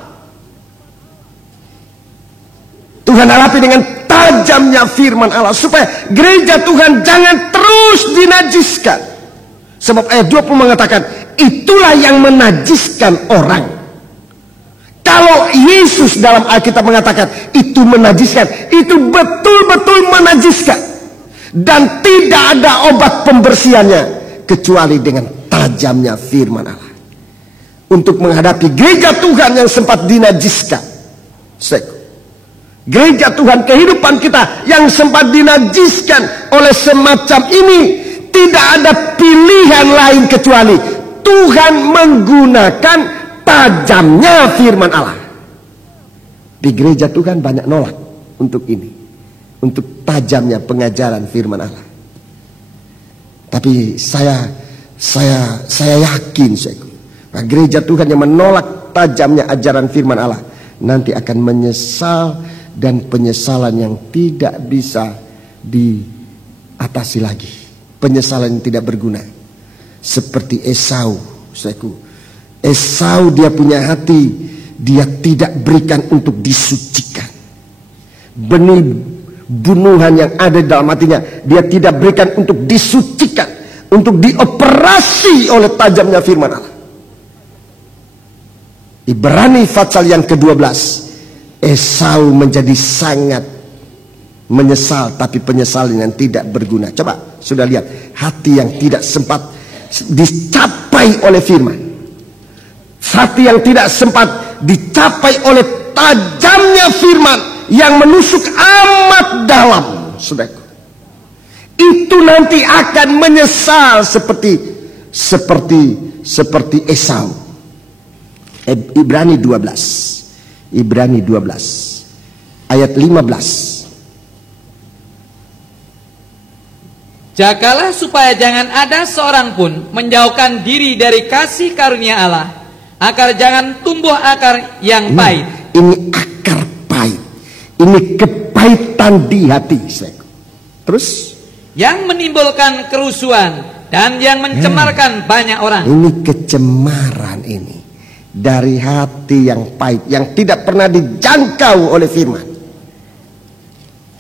Tuhan hadapi dengan tajamnya firman Allah supaya gereja Tuhan jangan terus dinajiskan. Sebab ayat 20 mengatakan, itulah yang menajiskan orang. Kalau Yesus dalam Alkitab mengatakan itu menajiskan, itu betul-betul menajiskan. Dan tidak ada obat pembersihannya kecuali dengan tajamnya firman Allah. Untuk menghadapi gereja Tuhan yang sempat dinajiskan. Gereja Tuhan, kehidupan kita yang sempat dinajiskan oleh semacam ini, tidak ada pilihan lain kecuali Tuhan menggunakan tajamnya firman Allah. Di gereja Tuhan banyak nolak untuk ini, untuk tajamnya pengajaran firman Allah. Tapi saya yakin, gereja Tuhan yang menolak tajamnya ajaran firman Allah nanti akan menyesal, dan penyesalan yang tidak bisa diatasi lagi, penyesalan yang tidak berguna. Seperti Esau, Esau dia punya hati, dia tidak berikan untuk disucikan. Benih bunuhan yang ada dalam hatinya, dia tidak berikan untuk disucikan, untuk dioperasi oleh tajamnya firman Allah. Ibrani pasal yang ke-12, Esau menjadi sangat menyesal, tapi penyesalan yang tidak berguna. Coba sudah lihat, hati yang tidak sempat dicapai oleh firman, hati yang tidak sempat dicapai oleh tajamnya firman yang menusuk amat dalam, saudaraku, itu nanti akan menyesal seperti Esau. Ibrani 12 ayat 15. Jagalah supaya jangan ada seorang pun menjauhkan diri dari kasih karunia Allah, agar jangan tumbuh akar yang pahit. Ini akar pahit, ini kepahitan di hati. Terus yang menimbulkan kerusuhan dan yang mencemarkan banyak orang. Ini kecemaran ini dari hati yang pahit, yang tidak pernah dijangkau oleh firman.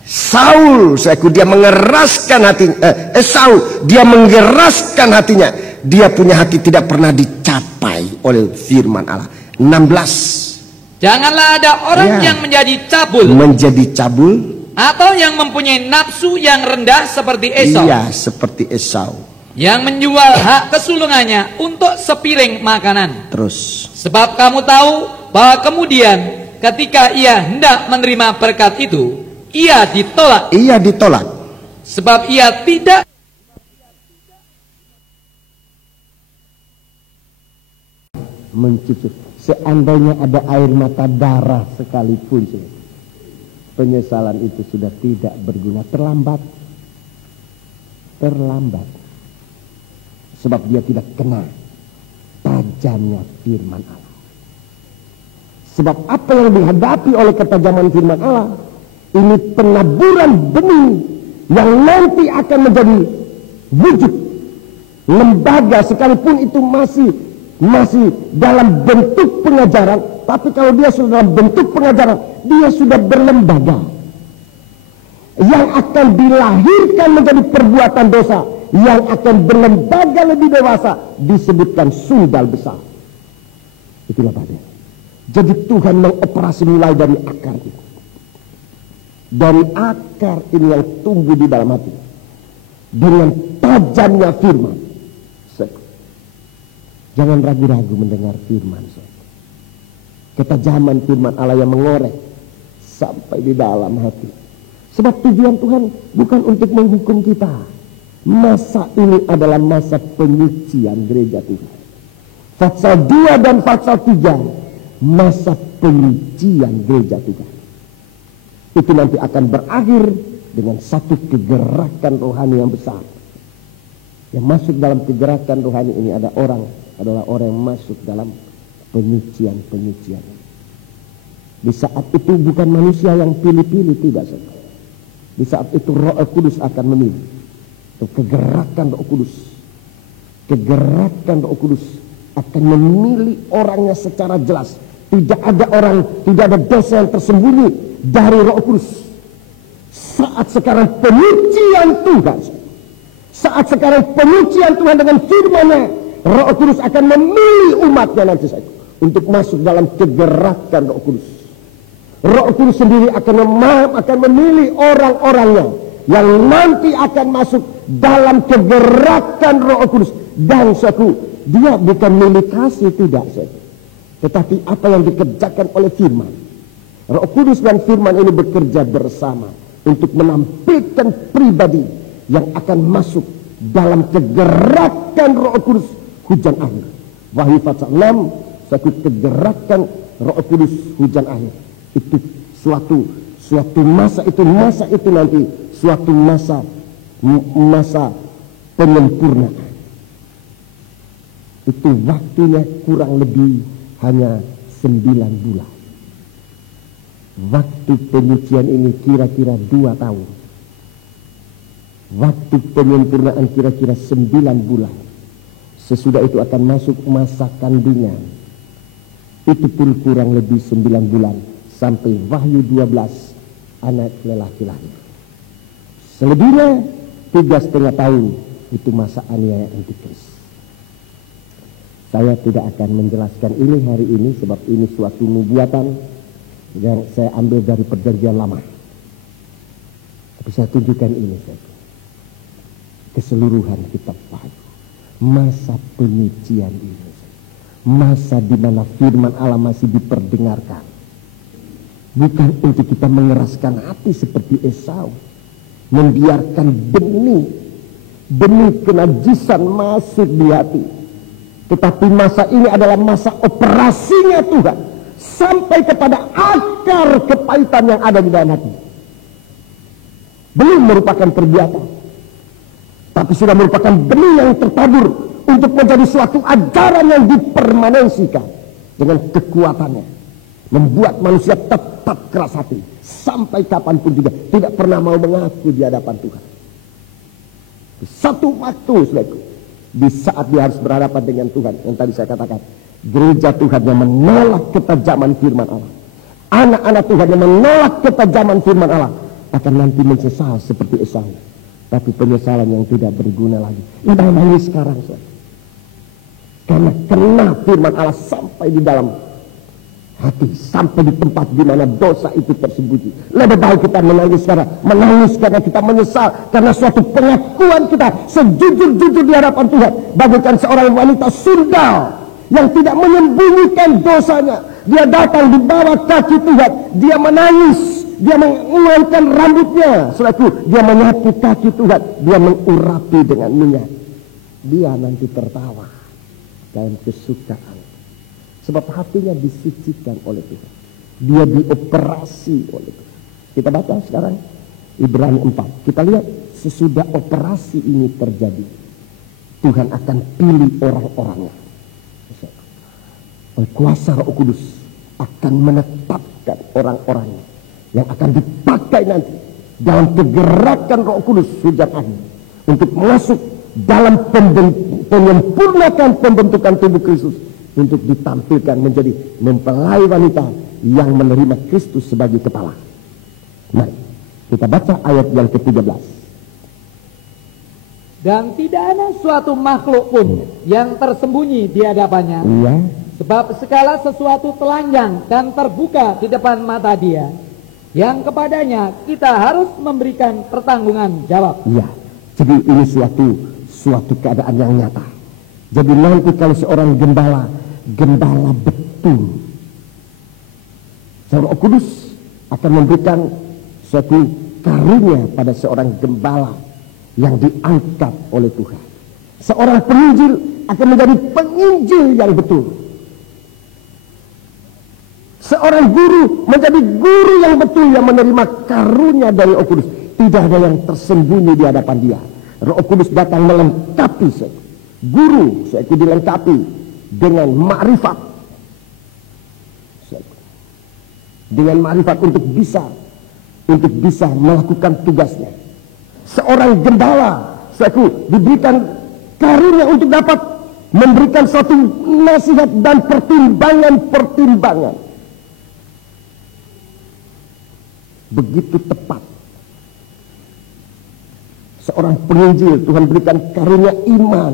Saul, dia mengeraskan hati. Esau, dia mengeraskan hatinya. Dia punya hati tidak pernah dicapai oleh firman Allah. 16. Janganlah ada orang yang menjadi cabul. Menjadi cabul. Atau yang mempunyai nafsu yang rendah seperti Esau. Iya, seperti Esau. Yang menjual hak kesulungannya untuk sepiring makanan. Terus. Sebab kamu tahu bahwa kemudian ketika ia hendak menerima berkat itu, ia ditolak. Ia ditolak. Sebab ia tidak mencucuk. Seandainya ada air mata darah sekalipun, penyesalan itu sudah tidak berguna. Terlambat. Sebab dia tidak kena tajamnya firman Allah. Sebab apa yang dihadapi oleh ketajaman firman Allah, ini penaburan benih yang nanti akan menjadi wujud lembaga, sekalipun itu masih dalam bentuk pengajaran. Tapi kalau dia sudah dalam bentuk pengajaran, dia sudah berlembaga, yang akan dilahirkan menjadi perbuatan dosa, yang akan berlembaga lebih dewasa, disebutkan sundal besar. Itulah Bapak. Jadi Tuhan mengoperasi mulai dari akar itu. Dari akar ini yang tumbuh di dalam hati, dengan tajamnya firman. Jangan ragu-ragu mendengar firman. Ketajaman firman Allah yang mengorek sampai di dalam hati. Sebab tujuan Tuhan bukan untuk menghukum kita. Masa ini adalah masa penyucian gereja Tuhan. Pasal 2 dan pasal 3, masa penyucian gereja Tuhan. Itu nanti akan berakhir dengan satu kegerakan rohani yang besar. Yang masuk dalam kegerakan rohani ini adalah orang yang masuk dalam penyucian. Di saat itu bukan manusia yang pilih-pilih, tidak. Di saat itu Roh Kudus akan memilih. Itu kegerakan Roh Kudus. Kegerakan Roh Kudus akan memilih orangnya secara jelas. Tidak ada dosa yang tersembunyi dari Roh Kudus. Saat sekarang penyucian Tuhan. Saat sekarang penyucian Tuhan dengan firman-Nya, Roh Kudus akan memilih umatnya nanti untuk masuk dalam kegerakan Roh Kudus. Roh Kudus sendiri akan memilih orang-orangnya yang nanti akan masuk dalam kegerakan Roh Kudus. Dan dia bukan milik kasih, tidak. Tetapi apa yang dikerjakan oleh firman. Roh Kudus dan firman ini bekerja bersama untuk menampilkan pribadi yang akan masuk dalam kegerakan Roh Kudus hujan akhir. Wahyu pasal 6, satu kegerakan Roh Kudus hujan akhir. Itu suatu masa itu nanti suatu masa penyempurnaan. Itu waktunya kurang lebih hanya 9 bulan. Waktu penyucian ini kira-kira 2 tahun. Waktu penyempurnaan kira-kira 9 bulan. Sesudah itu akan masuk masa kandungan. Itu pun kurang lebih 9 bulan. Sampai Wahyu 12 anak lelaki-laki. Selebihnya 3,5 tahun itu masa aniaya antikris. Saya tidak akan menjelaskan ini hari ini sebab ini suatu nubuatan yang saya ambil dari perjanjian lama. Tapi saya tunjukkan ini keseluruhan kitab Wahyu. Masa penyucian ini. Masa di mana firman Allah masih diperdengarkan. Bukan untuk kita mengeraskan hati seperti Esau. Membiarkan benih kenajisan masuk di hati. Tetapi masa ini adalah masa operasinya Tuhan. Sampai kepada akar kepahitan yang ada di dalam hati. Belum merupakan perbuatan. Tapi sudah merupakan benih yang tertabur. Untuk menjadi suatu ajaran yang dipermanensikan. Dengan kekuatannya. Membuat manusia tetap keras hati. Sampai kapanpun juga. Tidak pernah mau mengaku di hadapan Tuhan. Satu waktu selaku. Di saat dia harus berhadapan dengan Tuhan. Yang tadi saya katakan. Gereja Tuhan yang menolak ketajaman firman Allah. Anak-anak Tuhan yang menolak ketajaman firman Allah. Akan nanti menyesal seperti Esau. Tapi penyesalan yang tidak berguna lagi. Ini nangis sekarang. Karena kena firman Allah sampai di dalam hati. Sampai di tempat di mana dosa itu tersembunyi. Lebih baik kita menangis sekarang. Menangis karena kita menyesal. Karena suatu pengakuan kita sejujur-jujur di hadapan Tuhan. Bagaikan seorang wanita sundal yang tidak menyembunyikan dosanya. Dia datang di bawah kaki Tuhan. Dia menangis. Dia mengulurkan rambutnya. Setelah itu dia menyapu kaki Tuhan. Dia mengurapi dengan minyak. Dia nanti tertawa dalam kesukaan. Sebab hatinya disucikan oleh Tuhan. Dia dioperasi oleh Tuhan. Kita baca sekarang Ibrani 4. Kita lihat sesudah operasi ini terjadi. Tuhan akan pilih orang-orangnya. Oleh kuasa Roh Kudus akan menetapkan orang-orangnya. Yang akan dipakai nanti dalam kegerakan Roh Kudus hujan akhir. Untuk masuk dalam penyempurnakan pembentukan tubuh Kristus. Untuk ditampilkan menjadi mempelai wanita yang menerima Kristus sebagai kepala. Mari kita baca ayat yang ke-13. Dan tidak ada suatu makhluk pun yang tersembunyi di hadapannya. Iya. Sebab segala sesuatu telanjang dan terbuka di depan mata Dia. Yang kepadanya kita harus memberikan pertanggungan jawab. Iya. Jadi ini suatu keadaan yang nyata. Jadi nanti kalau seorang gembala betul, Roh Kudus akan memberikan suatu karunia pada seorang gembala yang diangkat oleh Tuhan. Seorang penginjil akan menjadi penginjil yang betul. Seorang guru menjadi guru yang betul yang menerima karunia dari Roh Kudus. Tidak ada yang tersembunyi di hadapan dia. Roh Kudus datang melengkapi guru, dilengkapi dengan makrifat. Dengan makrifat untuk bisa melakukan tugasnya. Seorang gembala diberikan karunia untuk dapat memberikan suatu nasihat dan pertimbangan. Begitu tepat. Seorang penginjil Tuhan berikan karunia iman.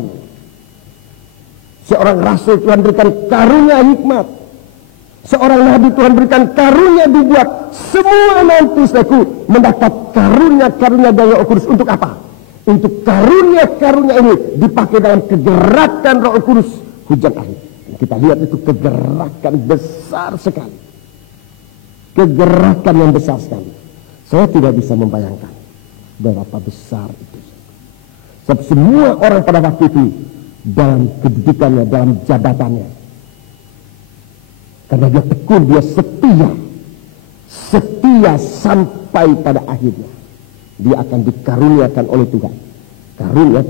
Seorang rasul Tuhan berikan karunia hikmat. Seorang nabi Tuhan berikan karunia dibuat. Semua nanti mendapat karunia dari Roh Kudus. Untuk apa? Untuk karunia ini dipakai dalam kegerakan Roh Kudus hujan akhir. Kita lihat itu kegerakan besar sekali. Kegerakan yang besar sekali. Saya tidak bisa membayangkan berapa besar itu. Sebab semua orang pada waktu itu dalam kedudukannya, dalam jabatannya, karena dia tekun, dia setia sampai pada akhirnya, dia akan dikaruniakan oleh Tuhan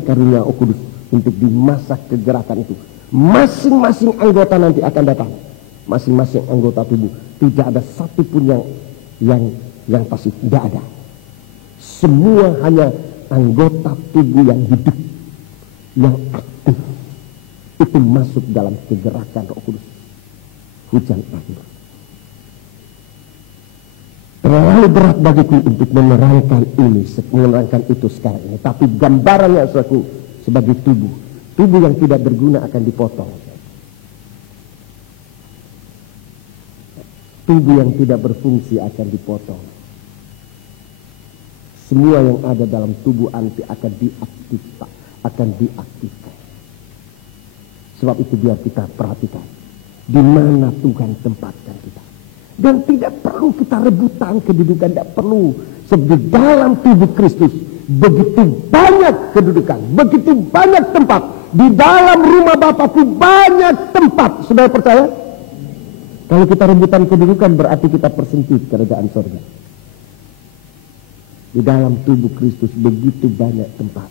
karunia Roh Kudus untuk di masa kegerakan itu. Masing-masing anggota nanti akan datang, masing-masing anggota tubuh. Tidak ada satupun yang pasif, tidak ada. Semua hanya anggota tubuh yang hidup, yang aktif, itu masuk dalam kegerakan Roh Kudus hujan akhir. Terlalu berat bagiku untuk menerangkan itu sekarang ini. Tapi gambarannya sebagai tubuh yang tidak berguna akan dipotong. Tubuh yang tidak berfungsi akan dipotong. Semua yang ada dalam tubuh anti akan diaktifkan. Sebab itu biar kita perhatikan di mana Tuhan tempatkan kita. Dan tidak perlu kita rebutan kedudukan, tidak perlu. Sebab di dalam tubuh Kristus begitu banyak kedudukan, begitu banyak tempat. Di dalam rumah Bapakku banyak tempat. Saudara percaya? Kalau kita rebutan kedudukan berarti kita persempit kerajaan surga. Di dalam tubuh Kristus begitu banyak tempat.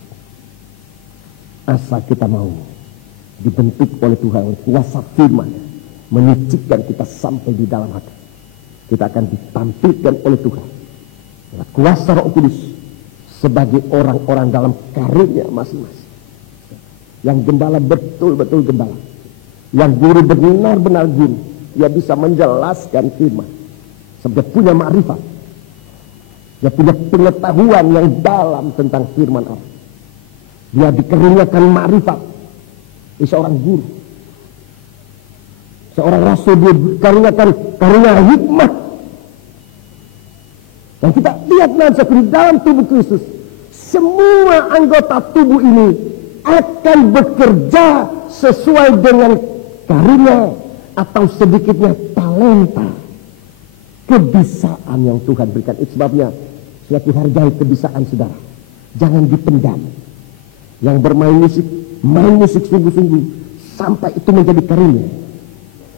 Asal kita mau dibentuk oleh Tuhan, kuasa firman menyicikkan kita sampai di dalam hati. Kita akan ditampilkan oleh Tuhan kuasa Roh Kudus sebagai orang-orang dalam karunia masing-masing. Yang gembala betul-betul gembala, yang guru benar-benar guru, dia bisa menjelaskan firman. Sebab dia punya makrifat, dia punya pengetahuan yang dalam tentang firman Allah. Dia dikaruniakan makrifat. Dia seorang guru, seorang rasul, dia dikaruniakan karunia hikmat. Dan kita lihat nanti di dalam tubuh Kristus, semua anggota tubuh ini akan bekerja sesuai dengan karunia atau sedikitnya talenta, kebisaan yang Tuhan berikan. Itu sebabnya saya hargai kebisaan saudara. Jangan dipendam. Yang bermain musik, main musik sungguh-sungguh sampai itu menjadi karunia.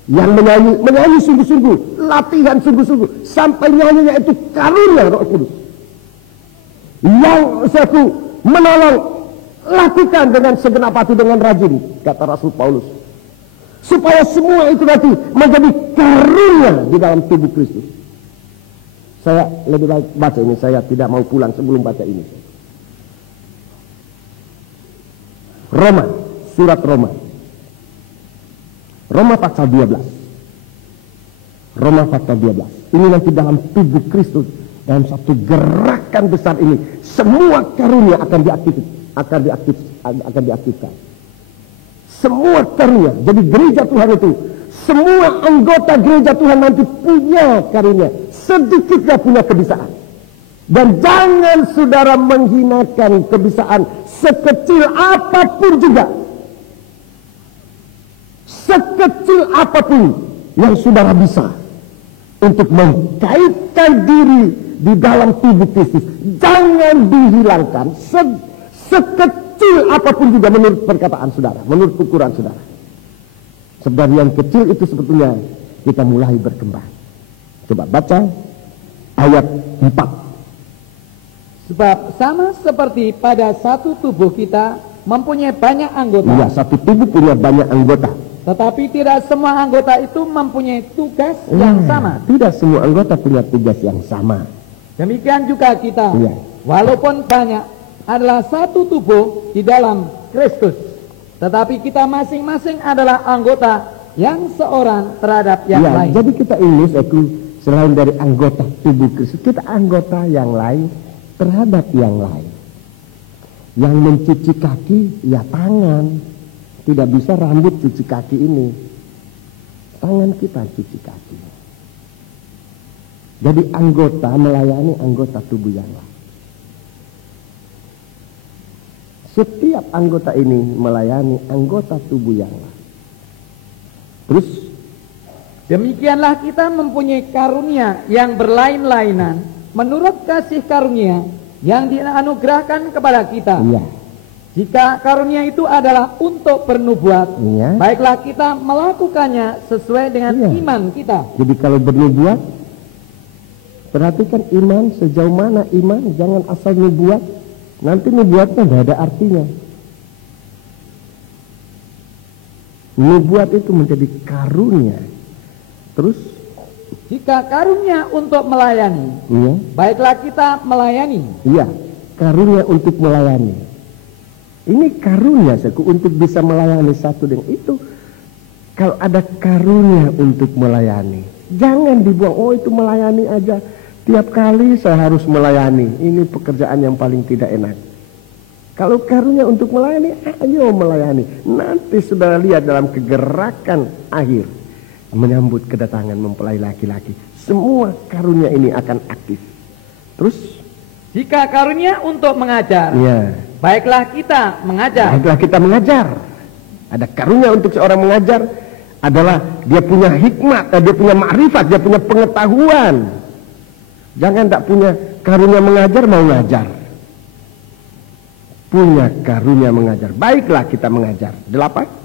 Yang menyanyi sungguh-sungguh, latihan sungguh-sungguh sampai nyanyinya itu karunia Roh Kudus. Yang menolong, lakukan dengan segenap hati, dengan rajin, kata Rasul Paulus, supaya semua itu nanti menjadi karunia di dalam tubuh Kristus. Saya lebih baik baca ini, saya tidak mau pulang sebelum baca ini. Roma, surat Roma pasal 12. Roma pasal 12. Ini nanti dalam tubuh Kristus, dalam satu gerakan besar ini, semua karunia akan diaktifkan. Semua karunia. Jadi gereja Tuhan itu, semua anggota gereja Tuhan nanti punya karunia, sedikitnya punya kebisaan. Dan jangan saudara menghinakan kebisaan sekecil apapun juga. sekecil apapun yang saudara bisa untuk mengkaitkan diri di dalam tubuh Kristus, jangan dihilangkan. Sekecil apapun juga menurut perkataan saudara, menurut ukuran saudara. Sebab yang kecil itu sebetulnya kita mulai berkembang. Coba baca ayat 4. Sebab sama seperti pada satu tubuh kita mempunyai banyak anggota. Iya, satu tubuh punya banyak anggota. Tetapi tidak semua anggota itu mempunyai tugas yang sama. Tidak semua anggota punya tugas yang sama. Demikian juga kita. Iya. Walaupun banyak adalah satu tubuh di dalam Kristus. Tetapi kita masing-masing adalah anggota yang seorang terhadap yang lain. Jadi kita ini selain dari anggota tubuh Kristus, kita anggota yang lain terhadap yang lain. Yang mencuci kaki, ya tangan. Tidak bisa rambut cuci kaki ini. Tangan kita cuci kaki. Jadi anggota melayani anggota tubuh yang lain. Setiap anggota ini melayani anggota tubuh yang lain. Terus, demikianlah kita mempunyai karunia yang berlain-lainan menurut kasih karunia yang dianugerahkan kepada kita. iya. Jika karunia itu adalah untuk bernubuat, Iya. baiklah kita melakukannya sesuai dengan Iya. iman kita. Jadi kalau bernubuat, perhatikan iman, sejauh mana iman, jangan asal nubuat. Nanti nubuatnya tidak ada artinya. Nubuat itu menjadi karunia. Terus, Jika karunia untuk melayani, iya, baiklah kita melayani. iya, karunia untuk melayani. Ini karunia untuk bisa melayani satu dengan itu. Kalau ada karunia untuk melayani, jangan dibuang. Oh, itu melayani aja. Tiap kali saya harus melayani. Ini pekerjaan yang paling tidak enak. Kalau karunia untuk melayani, ayo melayani. Nanti sudah lihat dalam kegerakan akhir menyambut kedatangan mempelai laki-laki. Semua karunia ini akan aktif. Terus, Jika karunia untuk mengajar, ya, baiklah kita mengajar. baiklah kita mengajar. Ada karunia untuk seorang mengajar adalah dia punya hikmat, dia punya makrifat, dia punya pengetahuan. Jangan tak punya karunia mengajar mau ngajar. Punya karunia mengajar, baiklah kita mengajar. 8.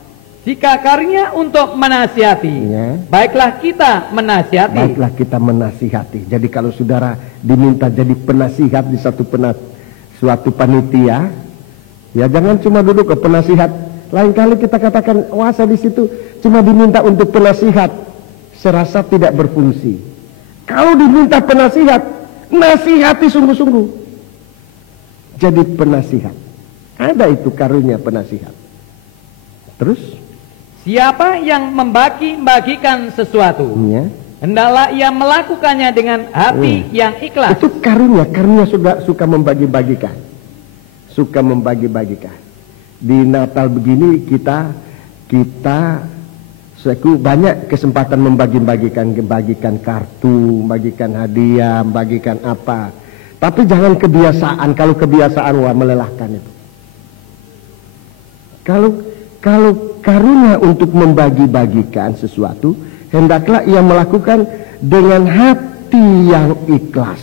Jika karunia untuk menasihati, Ya. baiklah kita menasihati. Baiklah kita menasihati. Jadi kalau saudara diminta jadi penasihat di suatu panitia, ya jangan cuma duduk ke penasihat. Lain kali kita katakan, wah saya di situ cuma diminta untuk penasihat, serasa tidak berfungsi. Kalau diminta penasihat, nasihati sungguh-sungguh. Jadi penasihat. Ada itu karunia penasihat. Terus? Siapa yang membagi-bagikan sesuatu, Ya. hendaklah ia melakukannya dengan hati yang ikhlas. Itu karunia suka membagi-bagikan. Suka membagi-bagikan. Di Natal begini kita banyak kesempatan membagikan kartu, membagikan hadiah, membagikan apa. Tapi jangan kebiasaan. Kalau kebiasaan melelahkan itu. Kalau karunia untuk membagi-bagikan sesuatu, hendaklah ia melakukan dengan hati yang ikhlas.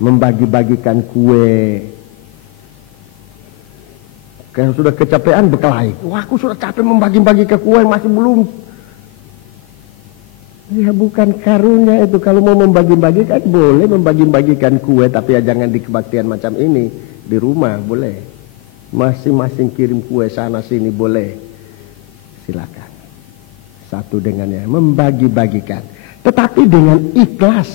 Membagi-bagikan kue. Kalau sudah kecapean berkelahi. Wah, aku sudah capek membagi-bagikan kue, masih belum. Ya bukan karunia itu. Kalau mau membagi-bagikan boleh membagi-bagikan kue, tapi ya jangan di kebaktian macam ini. Di rumah boleh. Masing-masing kirim kue sana sini boleh. Silakan. Satu dengannya membagi-bagikan. Tetapi dengan ikhlas.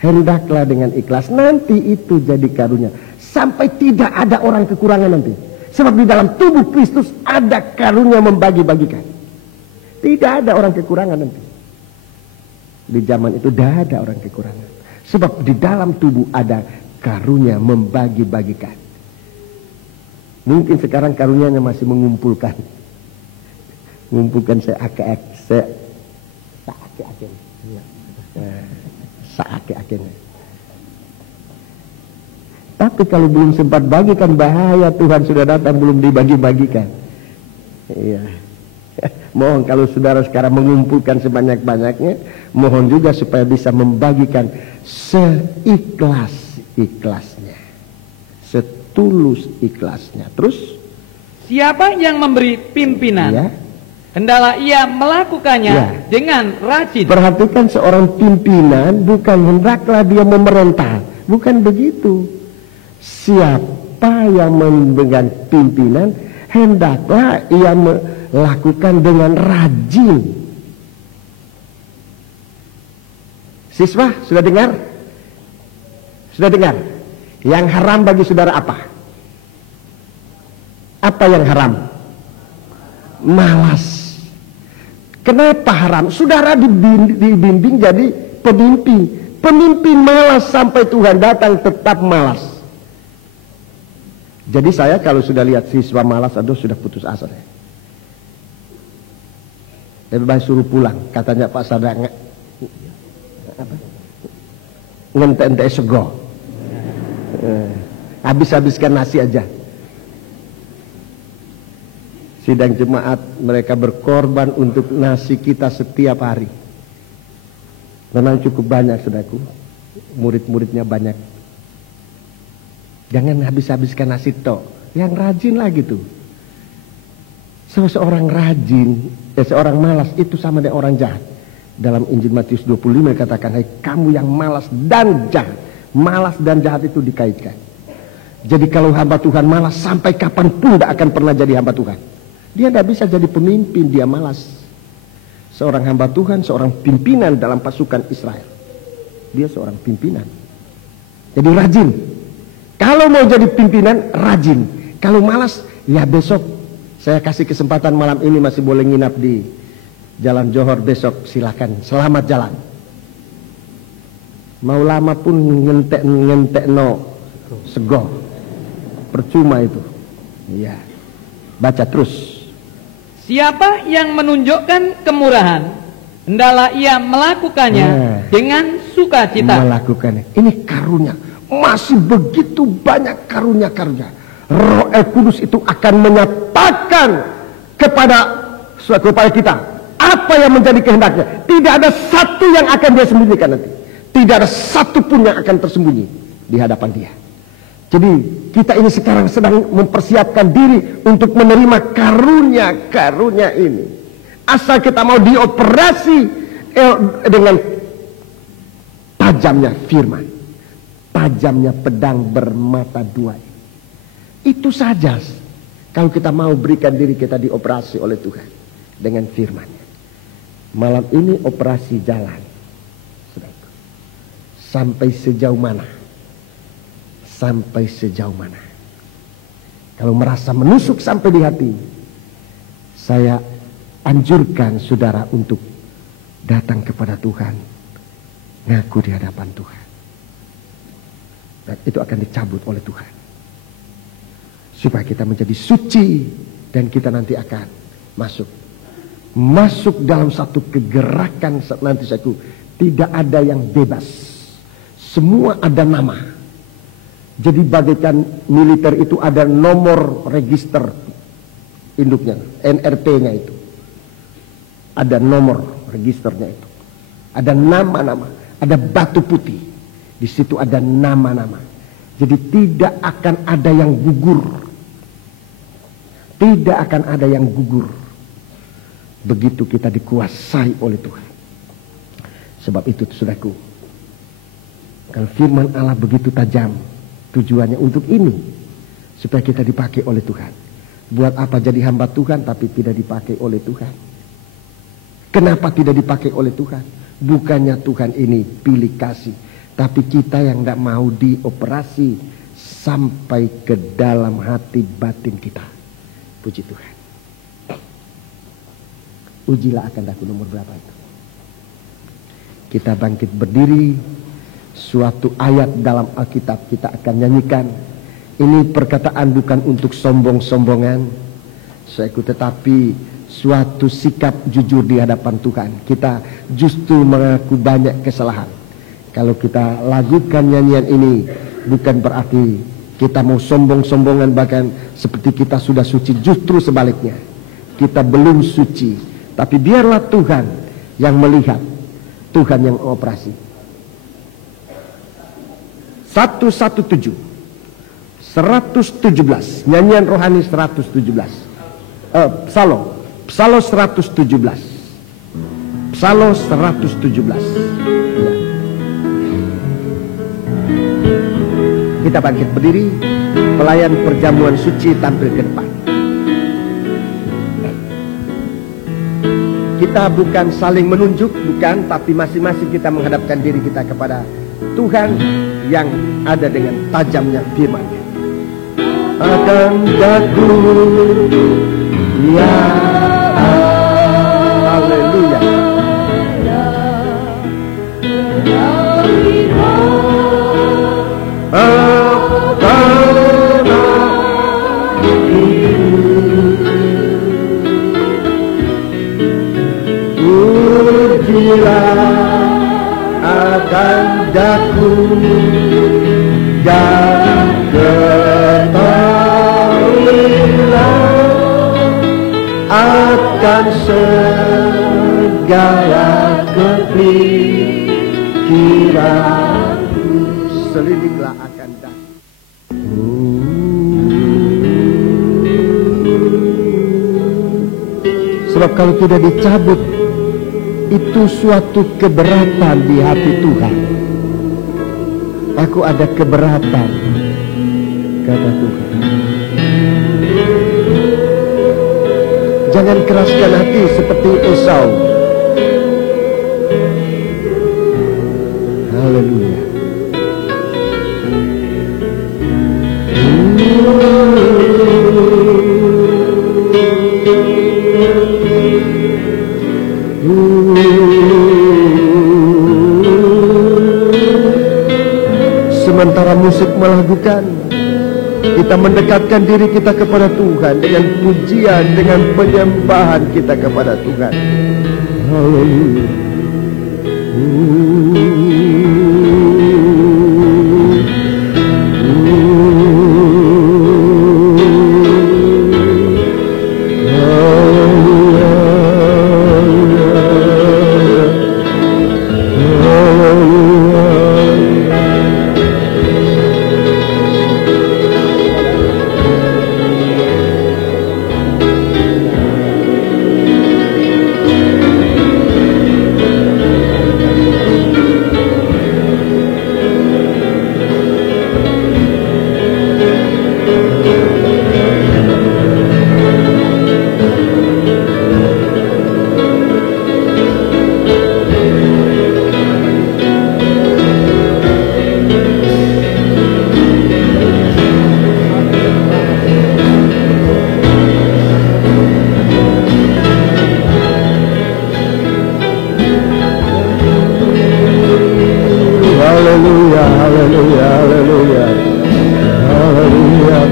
Hendaklah dengan ikhlas. Nanti itu jadi karunia. Sampai tidak ada orang kekurangan nanti. Sebab di dalam tubuh Kristus ada karunia membagi-bagikan. Tidak ada orang kekurangan nanti. Di zaman itu tidak ada orang kekurangan. Sebab di dalam tubuh ada karunia membagi-bagikan. Mungkin sekarang karunianya masih mengumpulkan. Mengumpulkan seake-aken. Tapi kalau belum sempat bagikan bahaya, Tuhan sudah datang belum dibagi-bagikan. Iya. Mohon kalau saudara sekarang mengumpulkan sebanyak-banyaknya, mohon juga supaya bisa membagikan seikhlas-ikhlasnya, setulus ikhlasnya. Terus, siapa yang memberi pimpinan, ya, hendaklah ia melakukannya dengan rajin. Perhatikan, seorang pimpinan bukan hendaklah dia memerintah, bukan begitu. Siapa yang memegang pimpinan, hendaklah ia melakukan dengan rajin. Siswa, sudah dengar? Sudah dengar? Yang haram bagi saudara apa? Apa yang haram? Malas. Kenapa haram? Saudara dibimbing jadi pemimpin. Pemimpin malas sampai Tuhan datang tetap malas. Jadi saya kalau sudah lihat siswa malas, aduh sudah putus asa. Lebih baik suruh pulang. Katanya Pak Sada, ngente-ente sego. Habis-habiskan nasi aja. Sidang jemaat, mereka berkorban untuk nasi kita setiap hari. Memang cukup banyak, saudaraku. Murid-muridnya banyak. Jangan habis-habiskan nasi tok. Yang rajin lah gitu. Seorang rajin, seorang malas itu sama dengan orang jahat. Dalam Injil Matius 25 katakan, hai kamu yang malas dan jahat. Malas dan jahat itu dikaitkan. Jadi kalau hamba Tuhan malas, sampai kapanpun tidak akan pernah jadi hamba Tuhan. Dia tidak bisa jadi pemimpin, dia malas. Seorang hamba Tuhan, seorang pimpinan dalam pasukan Israel. Dia seorang pimpinan. Jadi rajin. Kalau mau jadi pimpinan, rajin. Kalau malas, ya besok. Saya kasih kesempatan malam ini masih boleh nginap di Jalan Johor besok, silakan. Selamat jalan. Mau lama pun ngentek no sego. Percuma itu. Ya. Baca terus. Siapa yang menunjukkan kemurahan, hendaklah ia melakukannya dengan sukacita. Melakukannya. Ini karunia. Masih begitu banyak karunia-karunia. Roh Kudus itu akan menyatakan kepada kita apa yang menjadi kehendaknya. Tidak ada satu yang akan dia sembunyikan nanti. Tidak ada satu pun yang akan tersembunyi di hadapan dia. Jadi kita ini sekarang sedang mempersiapkan diri untuk menerima karunia-karunia ini. Asal kita mau dioperasi dengan tajamnya firman, tajamnya pedang bermata dua. Itu saja kalau kita mau berikan diri kita dioperasi oleh Tuhan dengan firman-Nya. Malam ini operasi jalan. Sampai sejauh mana? Sampai sejauh mana? Kalau merasa menusuk sampai di hati, saya anjurkan saudara untuk datang kepada Tuhan, ngaku di hadapan Tuhan. Dan itu akan dicabut oleh Tuhan. Supaya kita menjadi suci dan kita nanti akan masuk dalam satu kegerakan nanti saku. Tidak ada yang bebas. Semua ada nama. Jadi bagaikan militer itu ada nomor register induknya, NRT-nya itu. Ada nomor registernya itu. Ada nama-nama, ada batu putih. Di situ ada nama-nama. Jadi tidak akan ada yang gugur. Tidak akan ada yang gugur. Begitu kita dikuasai oleh Tuhan. Sebab itu saudaraku, kalau firman Allah begitu tajam, tujuannya untuk ini, supaya kita dipakai oleh Tuhan. Buat apa jadi hamba Tuhan tapi tidak dipakai oleh Tuhan? Kenapa tidak dipakai oleh Tuhan? Bukannya Tuhan ini pilih kasih, tapi kita yang tidak mau dioperasi sampai ke dalam hati batin kita. Puji Tuhan. Ujilah akan daku nomor berapa itu. Kita bangkit berdiri. Suatu ayat dalam Alkitab kita akan nyanyikan. Ini perkataan bukan untuk sombong-sombongan, tetapi suatu sikap jujur di hadapan Tuhan. Kita justru mengaku banyak kesalahan. Kalau kita lakukan nyanyian ini, bukan berarti kita mau sombong-sombongan bahkan seperti kita sudah suci. Justru sebaliknya, kita belum suci. Tapi biarlah Tuhan yang melihat, Tuhan yang operasi. 117 nyanyian rohani 117, Psalm 117, Psalm 117. Ya. Kita bangkit berdiri, pelayan perjamuan suci tampil ke depan. Kita bukan saling menunjuk, bukan, tapi masing-masing kita menghadapkan diri kita kepada Tuhan yang ada dengan tajamnya firman-Nya. Akan daku ya, haleluya. Akan daku dan ketahuilah akan segala kepikiranku, selidiklah akan daku. Sebab kalau tidak dicabut, itu suatu keberatan di hati Tuhan. Aku ada keberatan, kata Tuhan. Jangan keraskan hati seperti Esau. Haleluya. Sementara musik melakukan, kita mendekatkan diri kita kepada Tuhan dengan pujian, dengan penyembahan kita kepada Tuhan. Haleluya.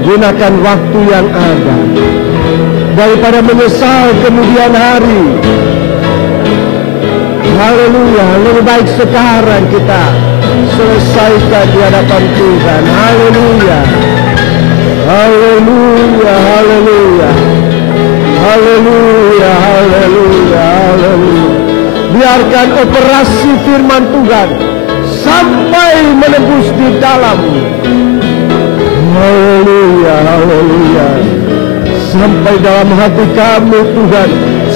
Gunakan waktu yang ada daripada menyesal kemudian hari. Haleluya. Lebih baik sekarang kita selesaikan di hadapan Tuhan. Haleluya. Haleluya. Haleluya. Haleluya. Haleluya. Haleluya. Biarkan operasi firman Tuhan sampai menembus di dalam. Haleluya, haleluya. Sampai dalam hati kami Tuhan,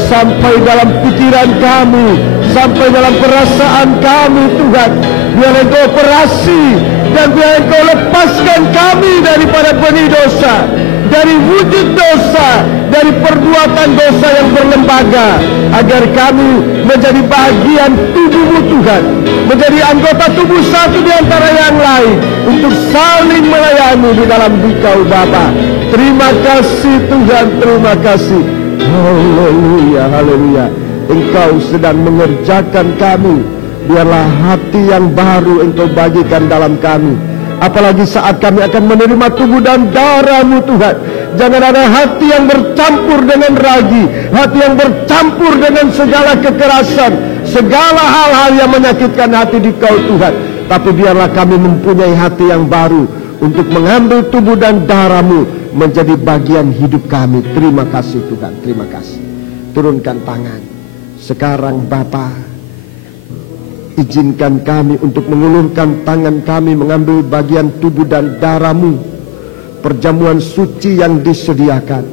sampai dalam pikiran kami, sampai dalam perasaan kami Tuhan. Biar Engkau operasi dan biar Engkau lepaskan kami daripada benih dosa, dari wujud dosa, dari perbuatan dosa yang berlembaga, agar kami menjadi bagian tubuh-Mu Tuhan, menjadi anggota tubuh satu di antara yang lain, untuk saling melayani di dalam Dikau Bapa. Terima kasih Tuhan, terima kasih. Haleluya, haleluya. Engkau sedang mengerjakan kami. Biarlah hati yang baru Engkau bagikan dalam kami. Apalagi saat kami akan menerima tubuh dan darah-Mu Tuhan. Jangan ada hati yang bercampur dengan ragi, hati yang bercampur dengan segala kekerasan, segala hal-hal yang menyakitkan hati Dikau Tuhan. Tapi biarlah kami mempunyai hati yang baru untuk mengambil tubuh dan darah-Mu menjadi bagian hidup kami. Terima kasih Tuhan, terima kasih. Turunkan tangan. Sekarang Bapa, izinkan kami untuk mengulurkan tangan kami mengambil bagian tubuh dan darah-Mu, perjamuan suci yang disediakan.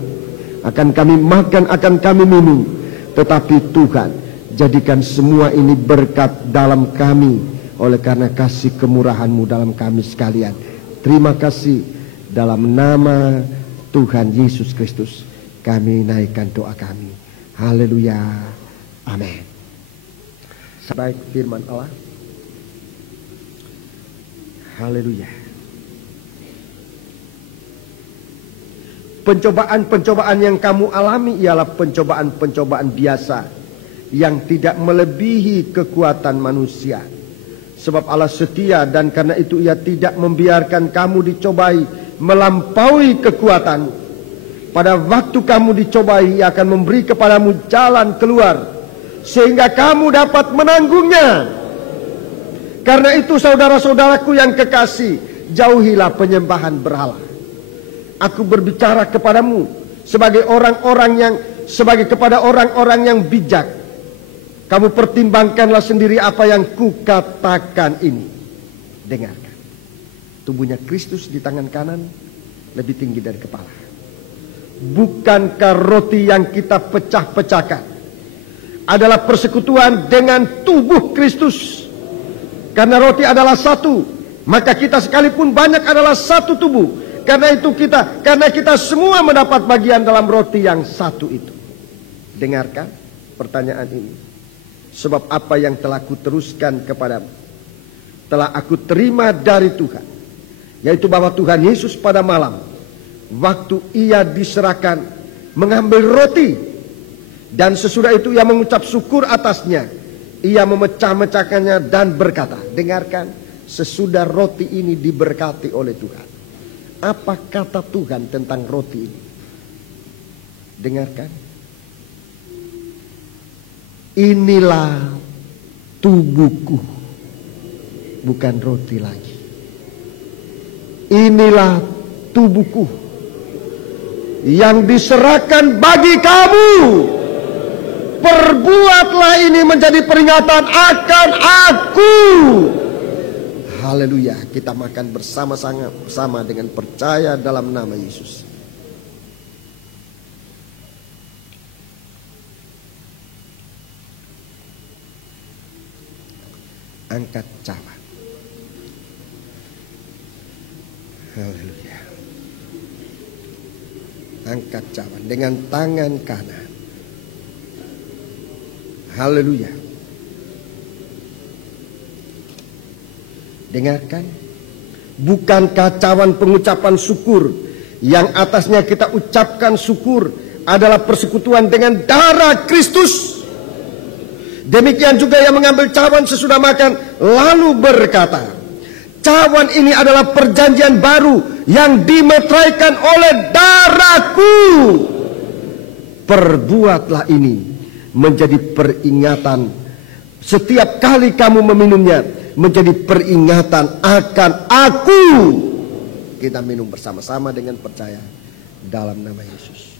Akan kami makan, akan kami minum. Tetapi Tuhan, jadikan semua ini berkat dalam kami, oleh karena kasih kemurahan-Mu dalam kami sekalian. Terima kasih, dalam nama Tuhan Yesus Kristus kami naikkan doa kami. Haleluya. Amin. Baik firman Allah. Haleluya. Pencobaan-pencobaan yang kamu alami ialah pencobaan-pencobaan biasa yang tidak melebihi kekuatan manusia. Sebab Allah setia, dan karena itu Ia tidak membiarkan kamu dicobai melampaui kekuatan. Pada waktu kamu dicobai, Ia akan memberi kepadamu jalan keluar, sehingga kamu dapat menanggungnya. Karena itu saudara-saudaraku yang kekasih, jauhilah penyembahan berhala. Aku berbicara kepadamu sebagai kepada orang-orang yang bijak. Kamu pertimbangkanlah sendiri apa yang kukatakan ini. Dengarkan. Tubuhnya Kristus di tangan kanan lebih tinggi dari kepala. Bukankah roti yang kita pecah-pecahkan adalah persekutuan dengan tubuh Kristus? Karena roti adalah satu, maka kita sekalipun banyak adalah satu tubuh. Karena kita semua mendapat bagian dalam roti yang satu itu. Dengarkan pertanyaan ini. Sebab apa yang telah kuteruskan kepadamu telah aku terima dari Tuhan, yaitu bahwa Tuhan Yesus pada malam waktu Ia diserahkan mengambil roti, dan sesudah itu Ia mengucap syukur atasnya. Ia memecah-mecahkannya dan berkata, dengarkan, sesudah roti ini diberkati oleh Tuhan. Apa kata Tuhan tentang roti ini? Dengarkan. Inilah tubuhku, bukan roti lagi. Inilah tubuhku yang diserahkan bagi kamu. Perbuatlah ini menjadi peringatan akan aku. Haleluya. Kita makan bersama-sama dengan percaya dalam nama Yesus. Angkat cawan. Haleluya. Angkat cawan dengan tangan kanan. Haleluya. Dengarkan. Bukankah cawan pengucapan syukur yang atasnya kita ucapkan syukur adalah persekutuan dengan darah Kristus? Demikian juga yang mengambil cawan sesudah makan lalu berkata, cawan ini adalah perjanjian baru yang dimeteraikan oleh darahku. Perbuatlah ini menjadi peringatan. Setiap kali kamu meminumnya menjadi peringatan akan aku. Kita minum bersama-sama dengan percaya dalam nama Yesus.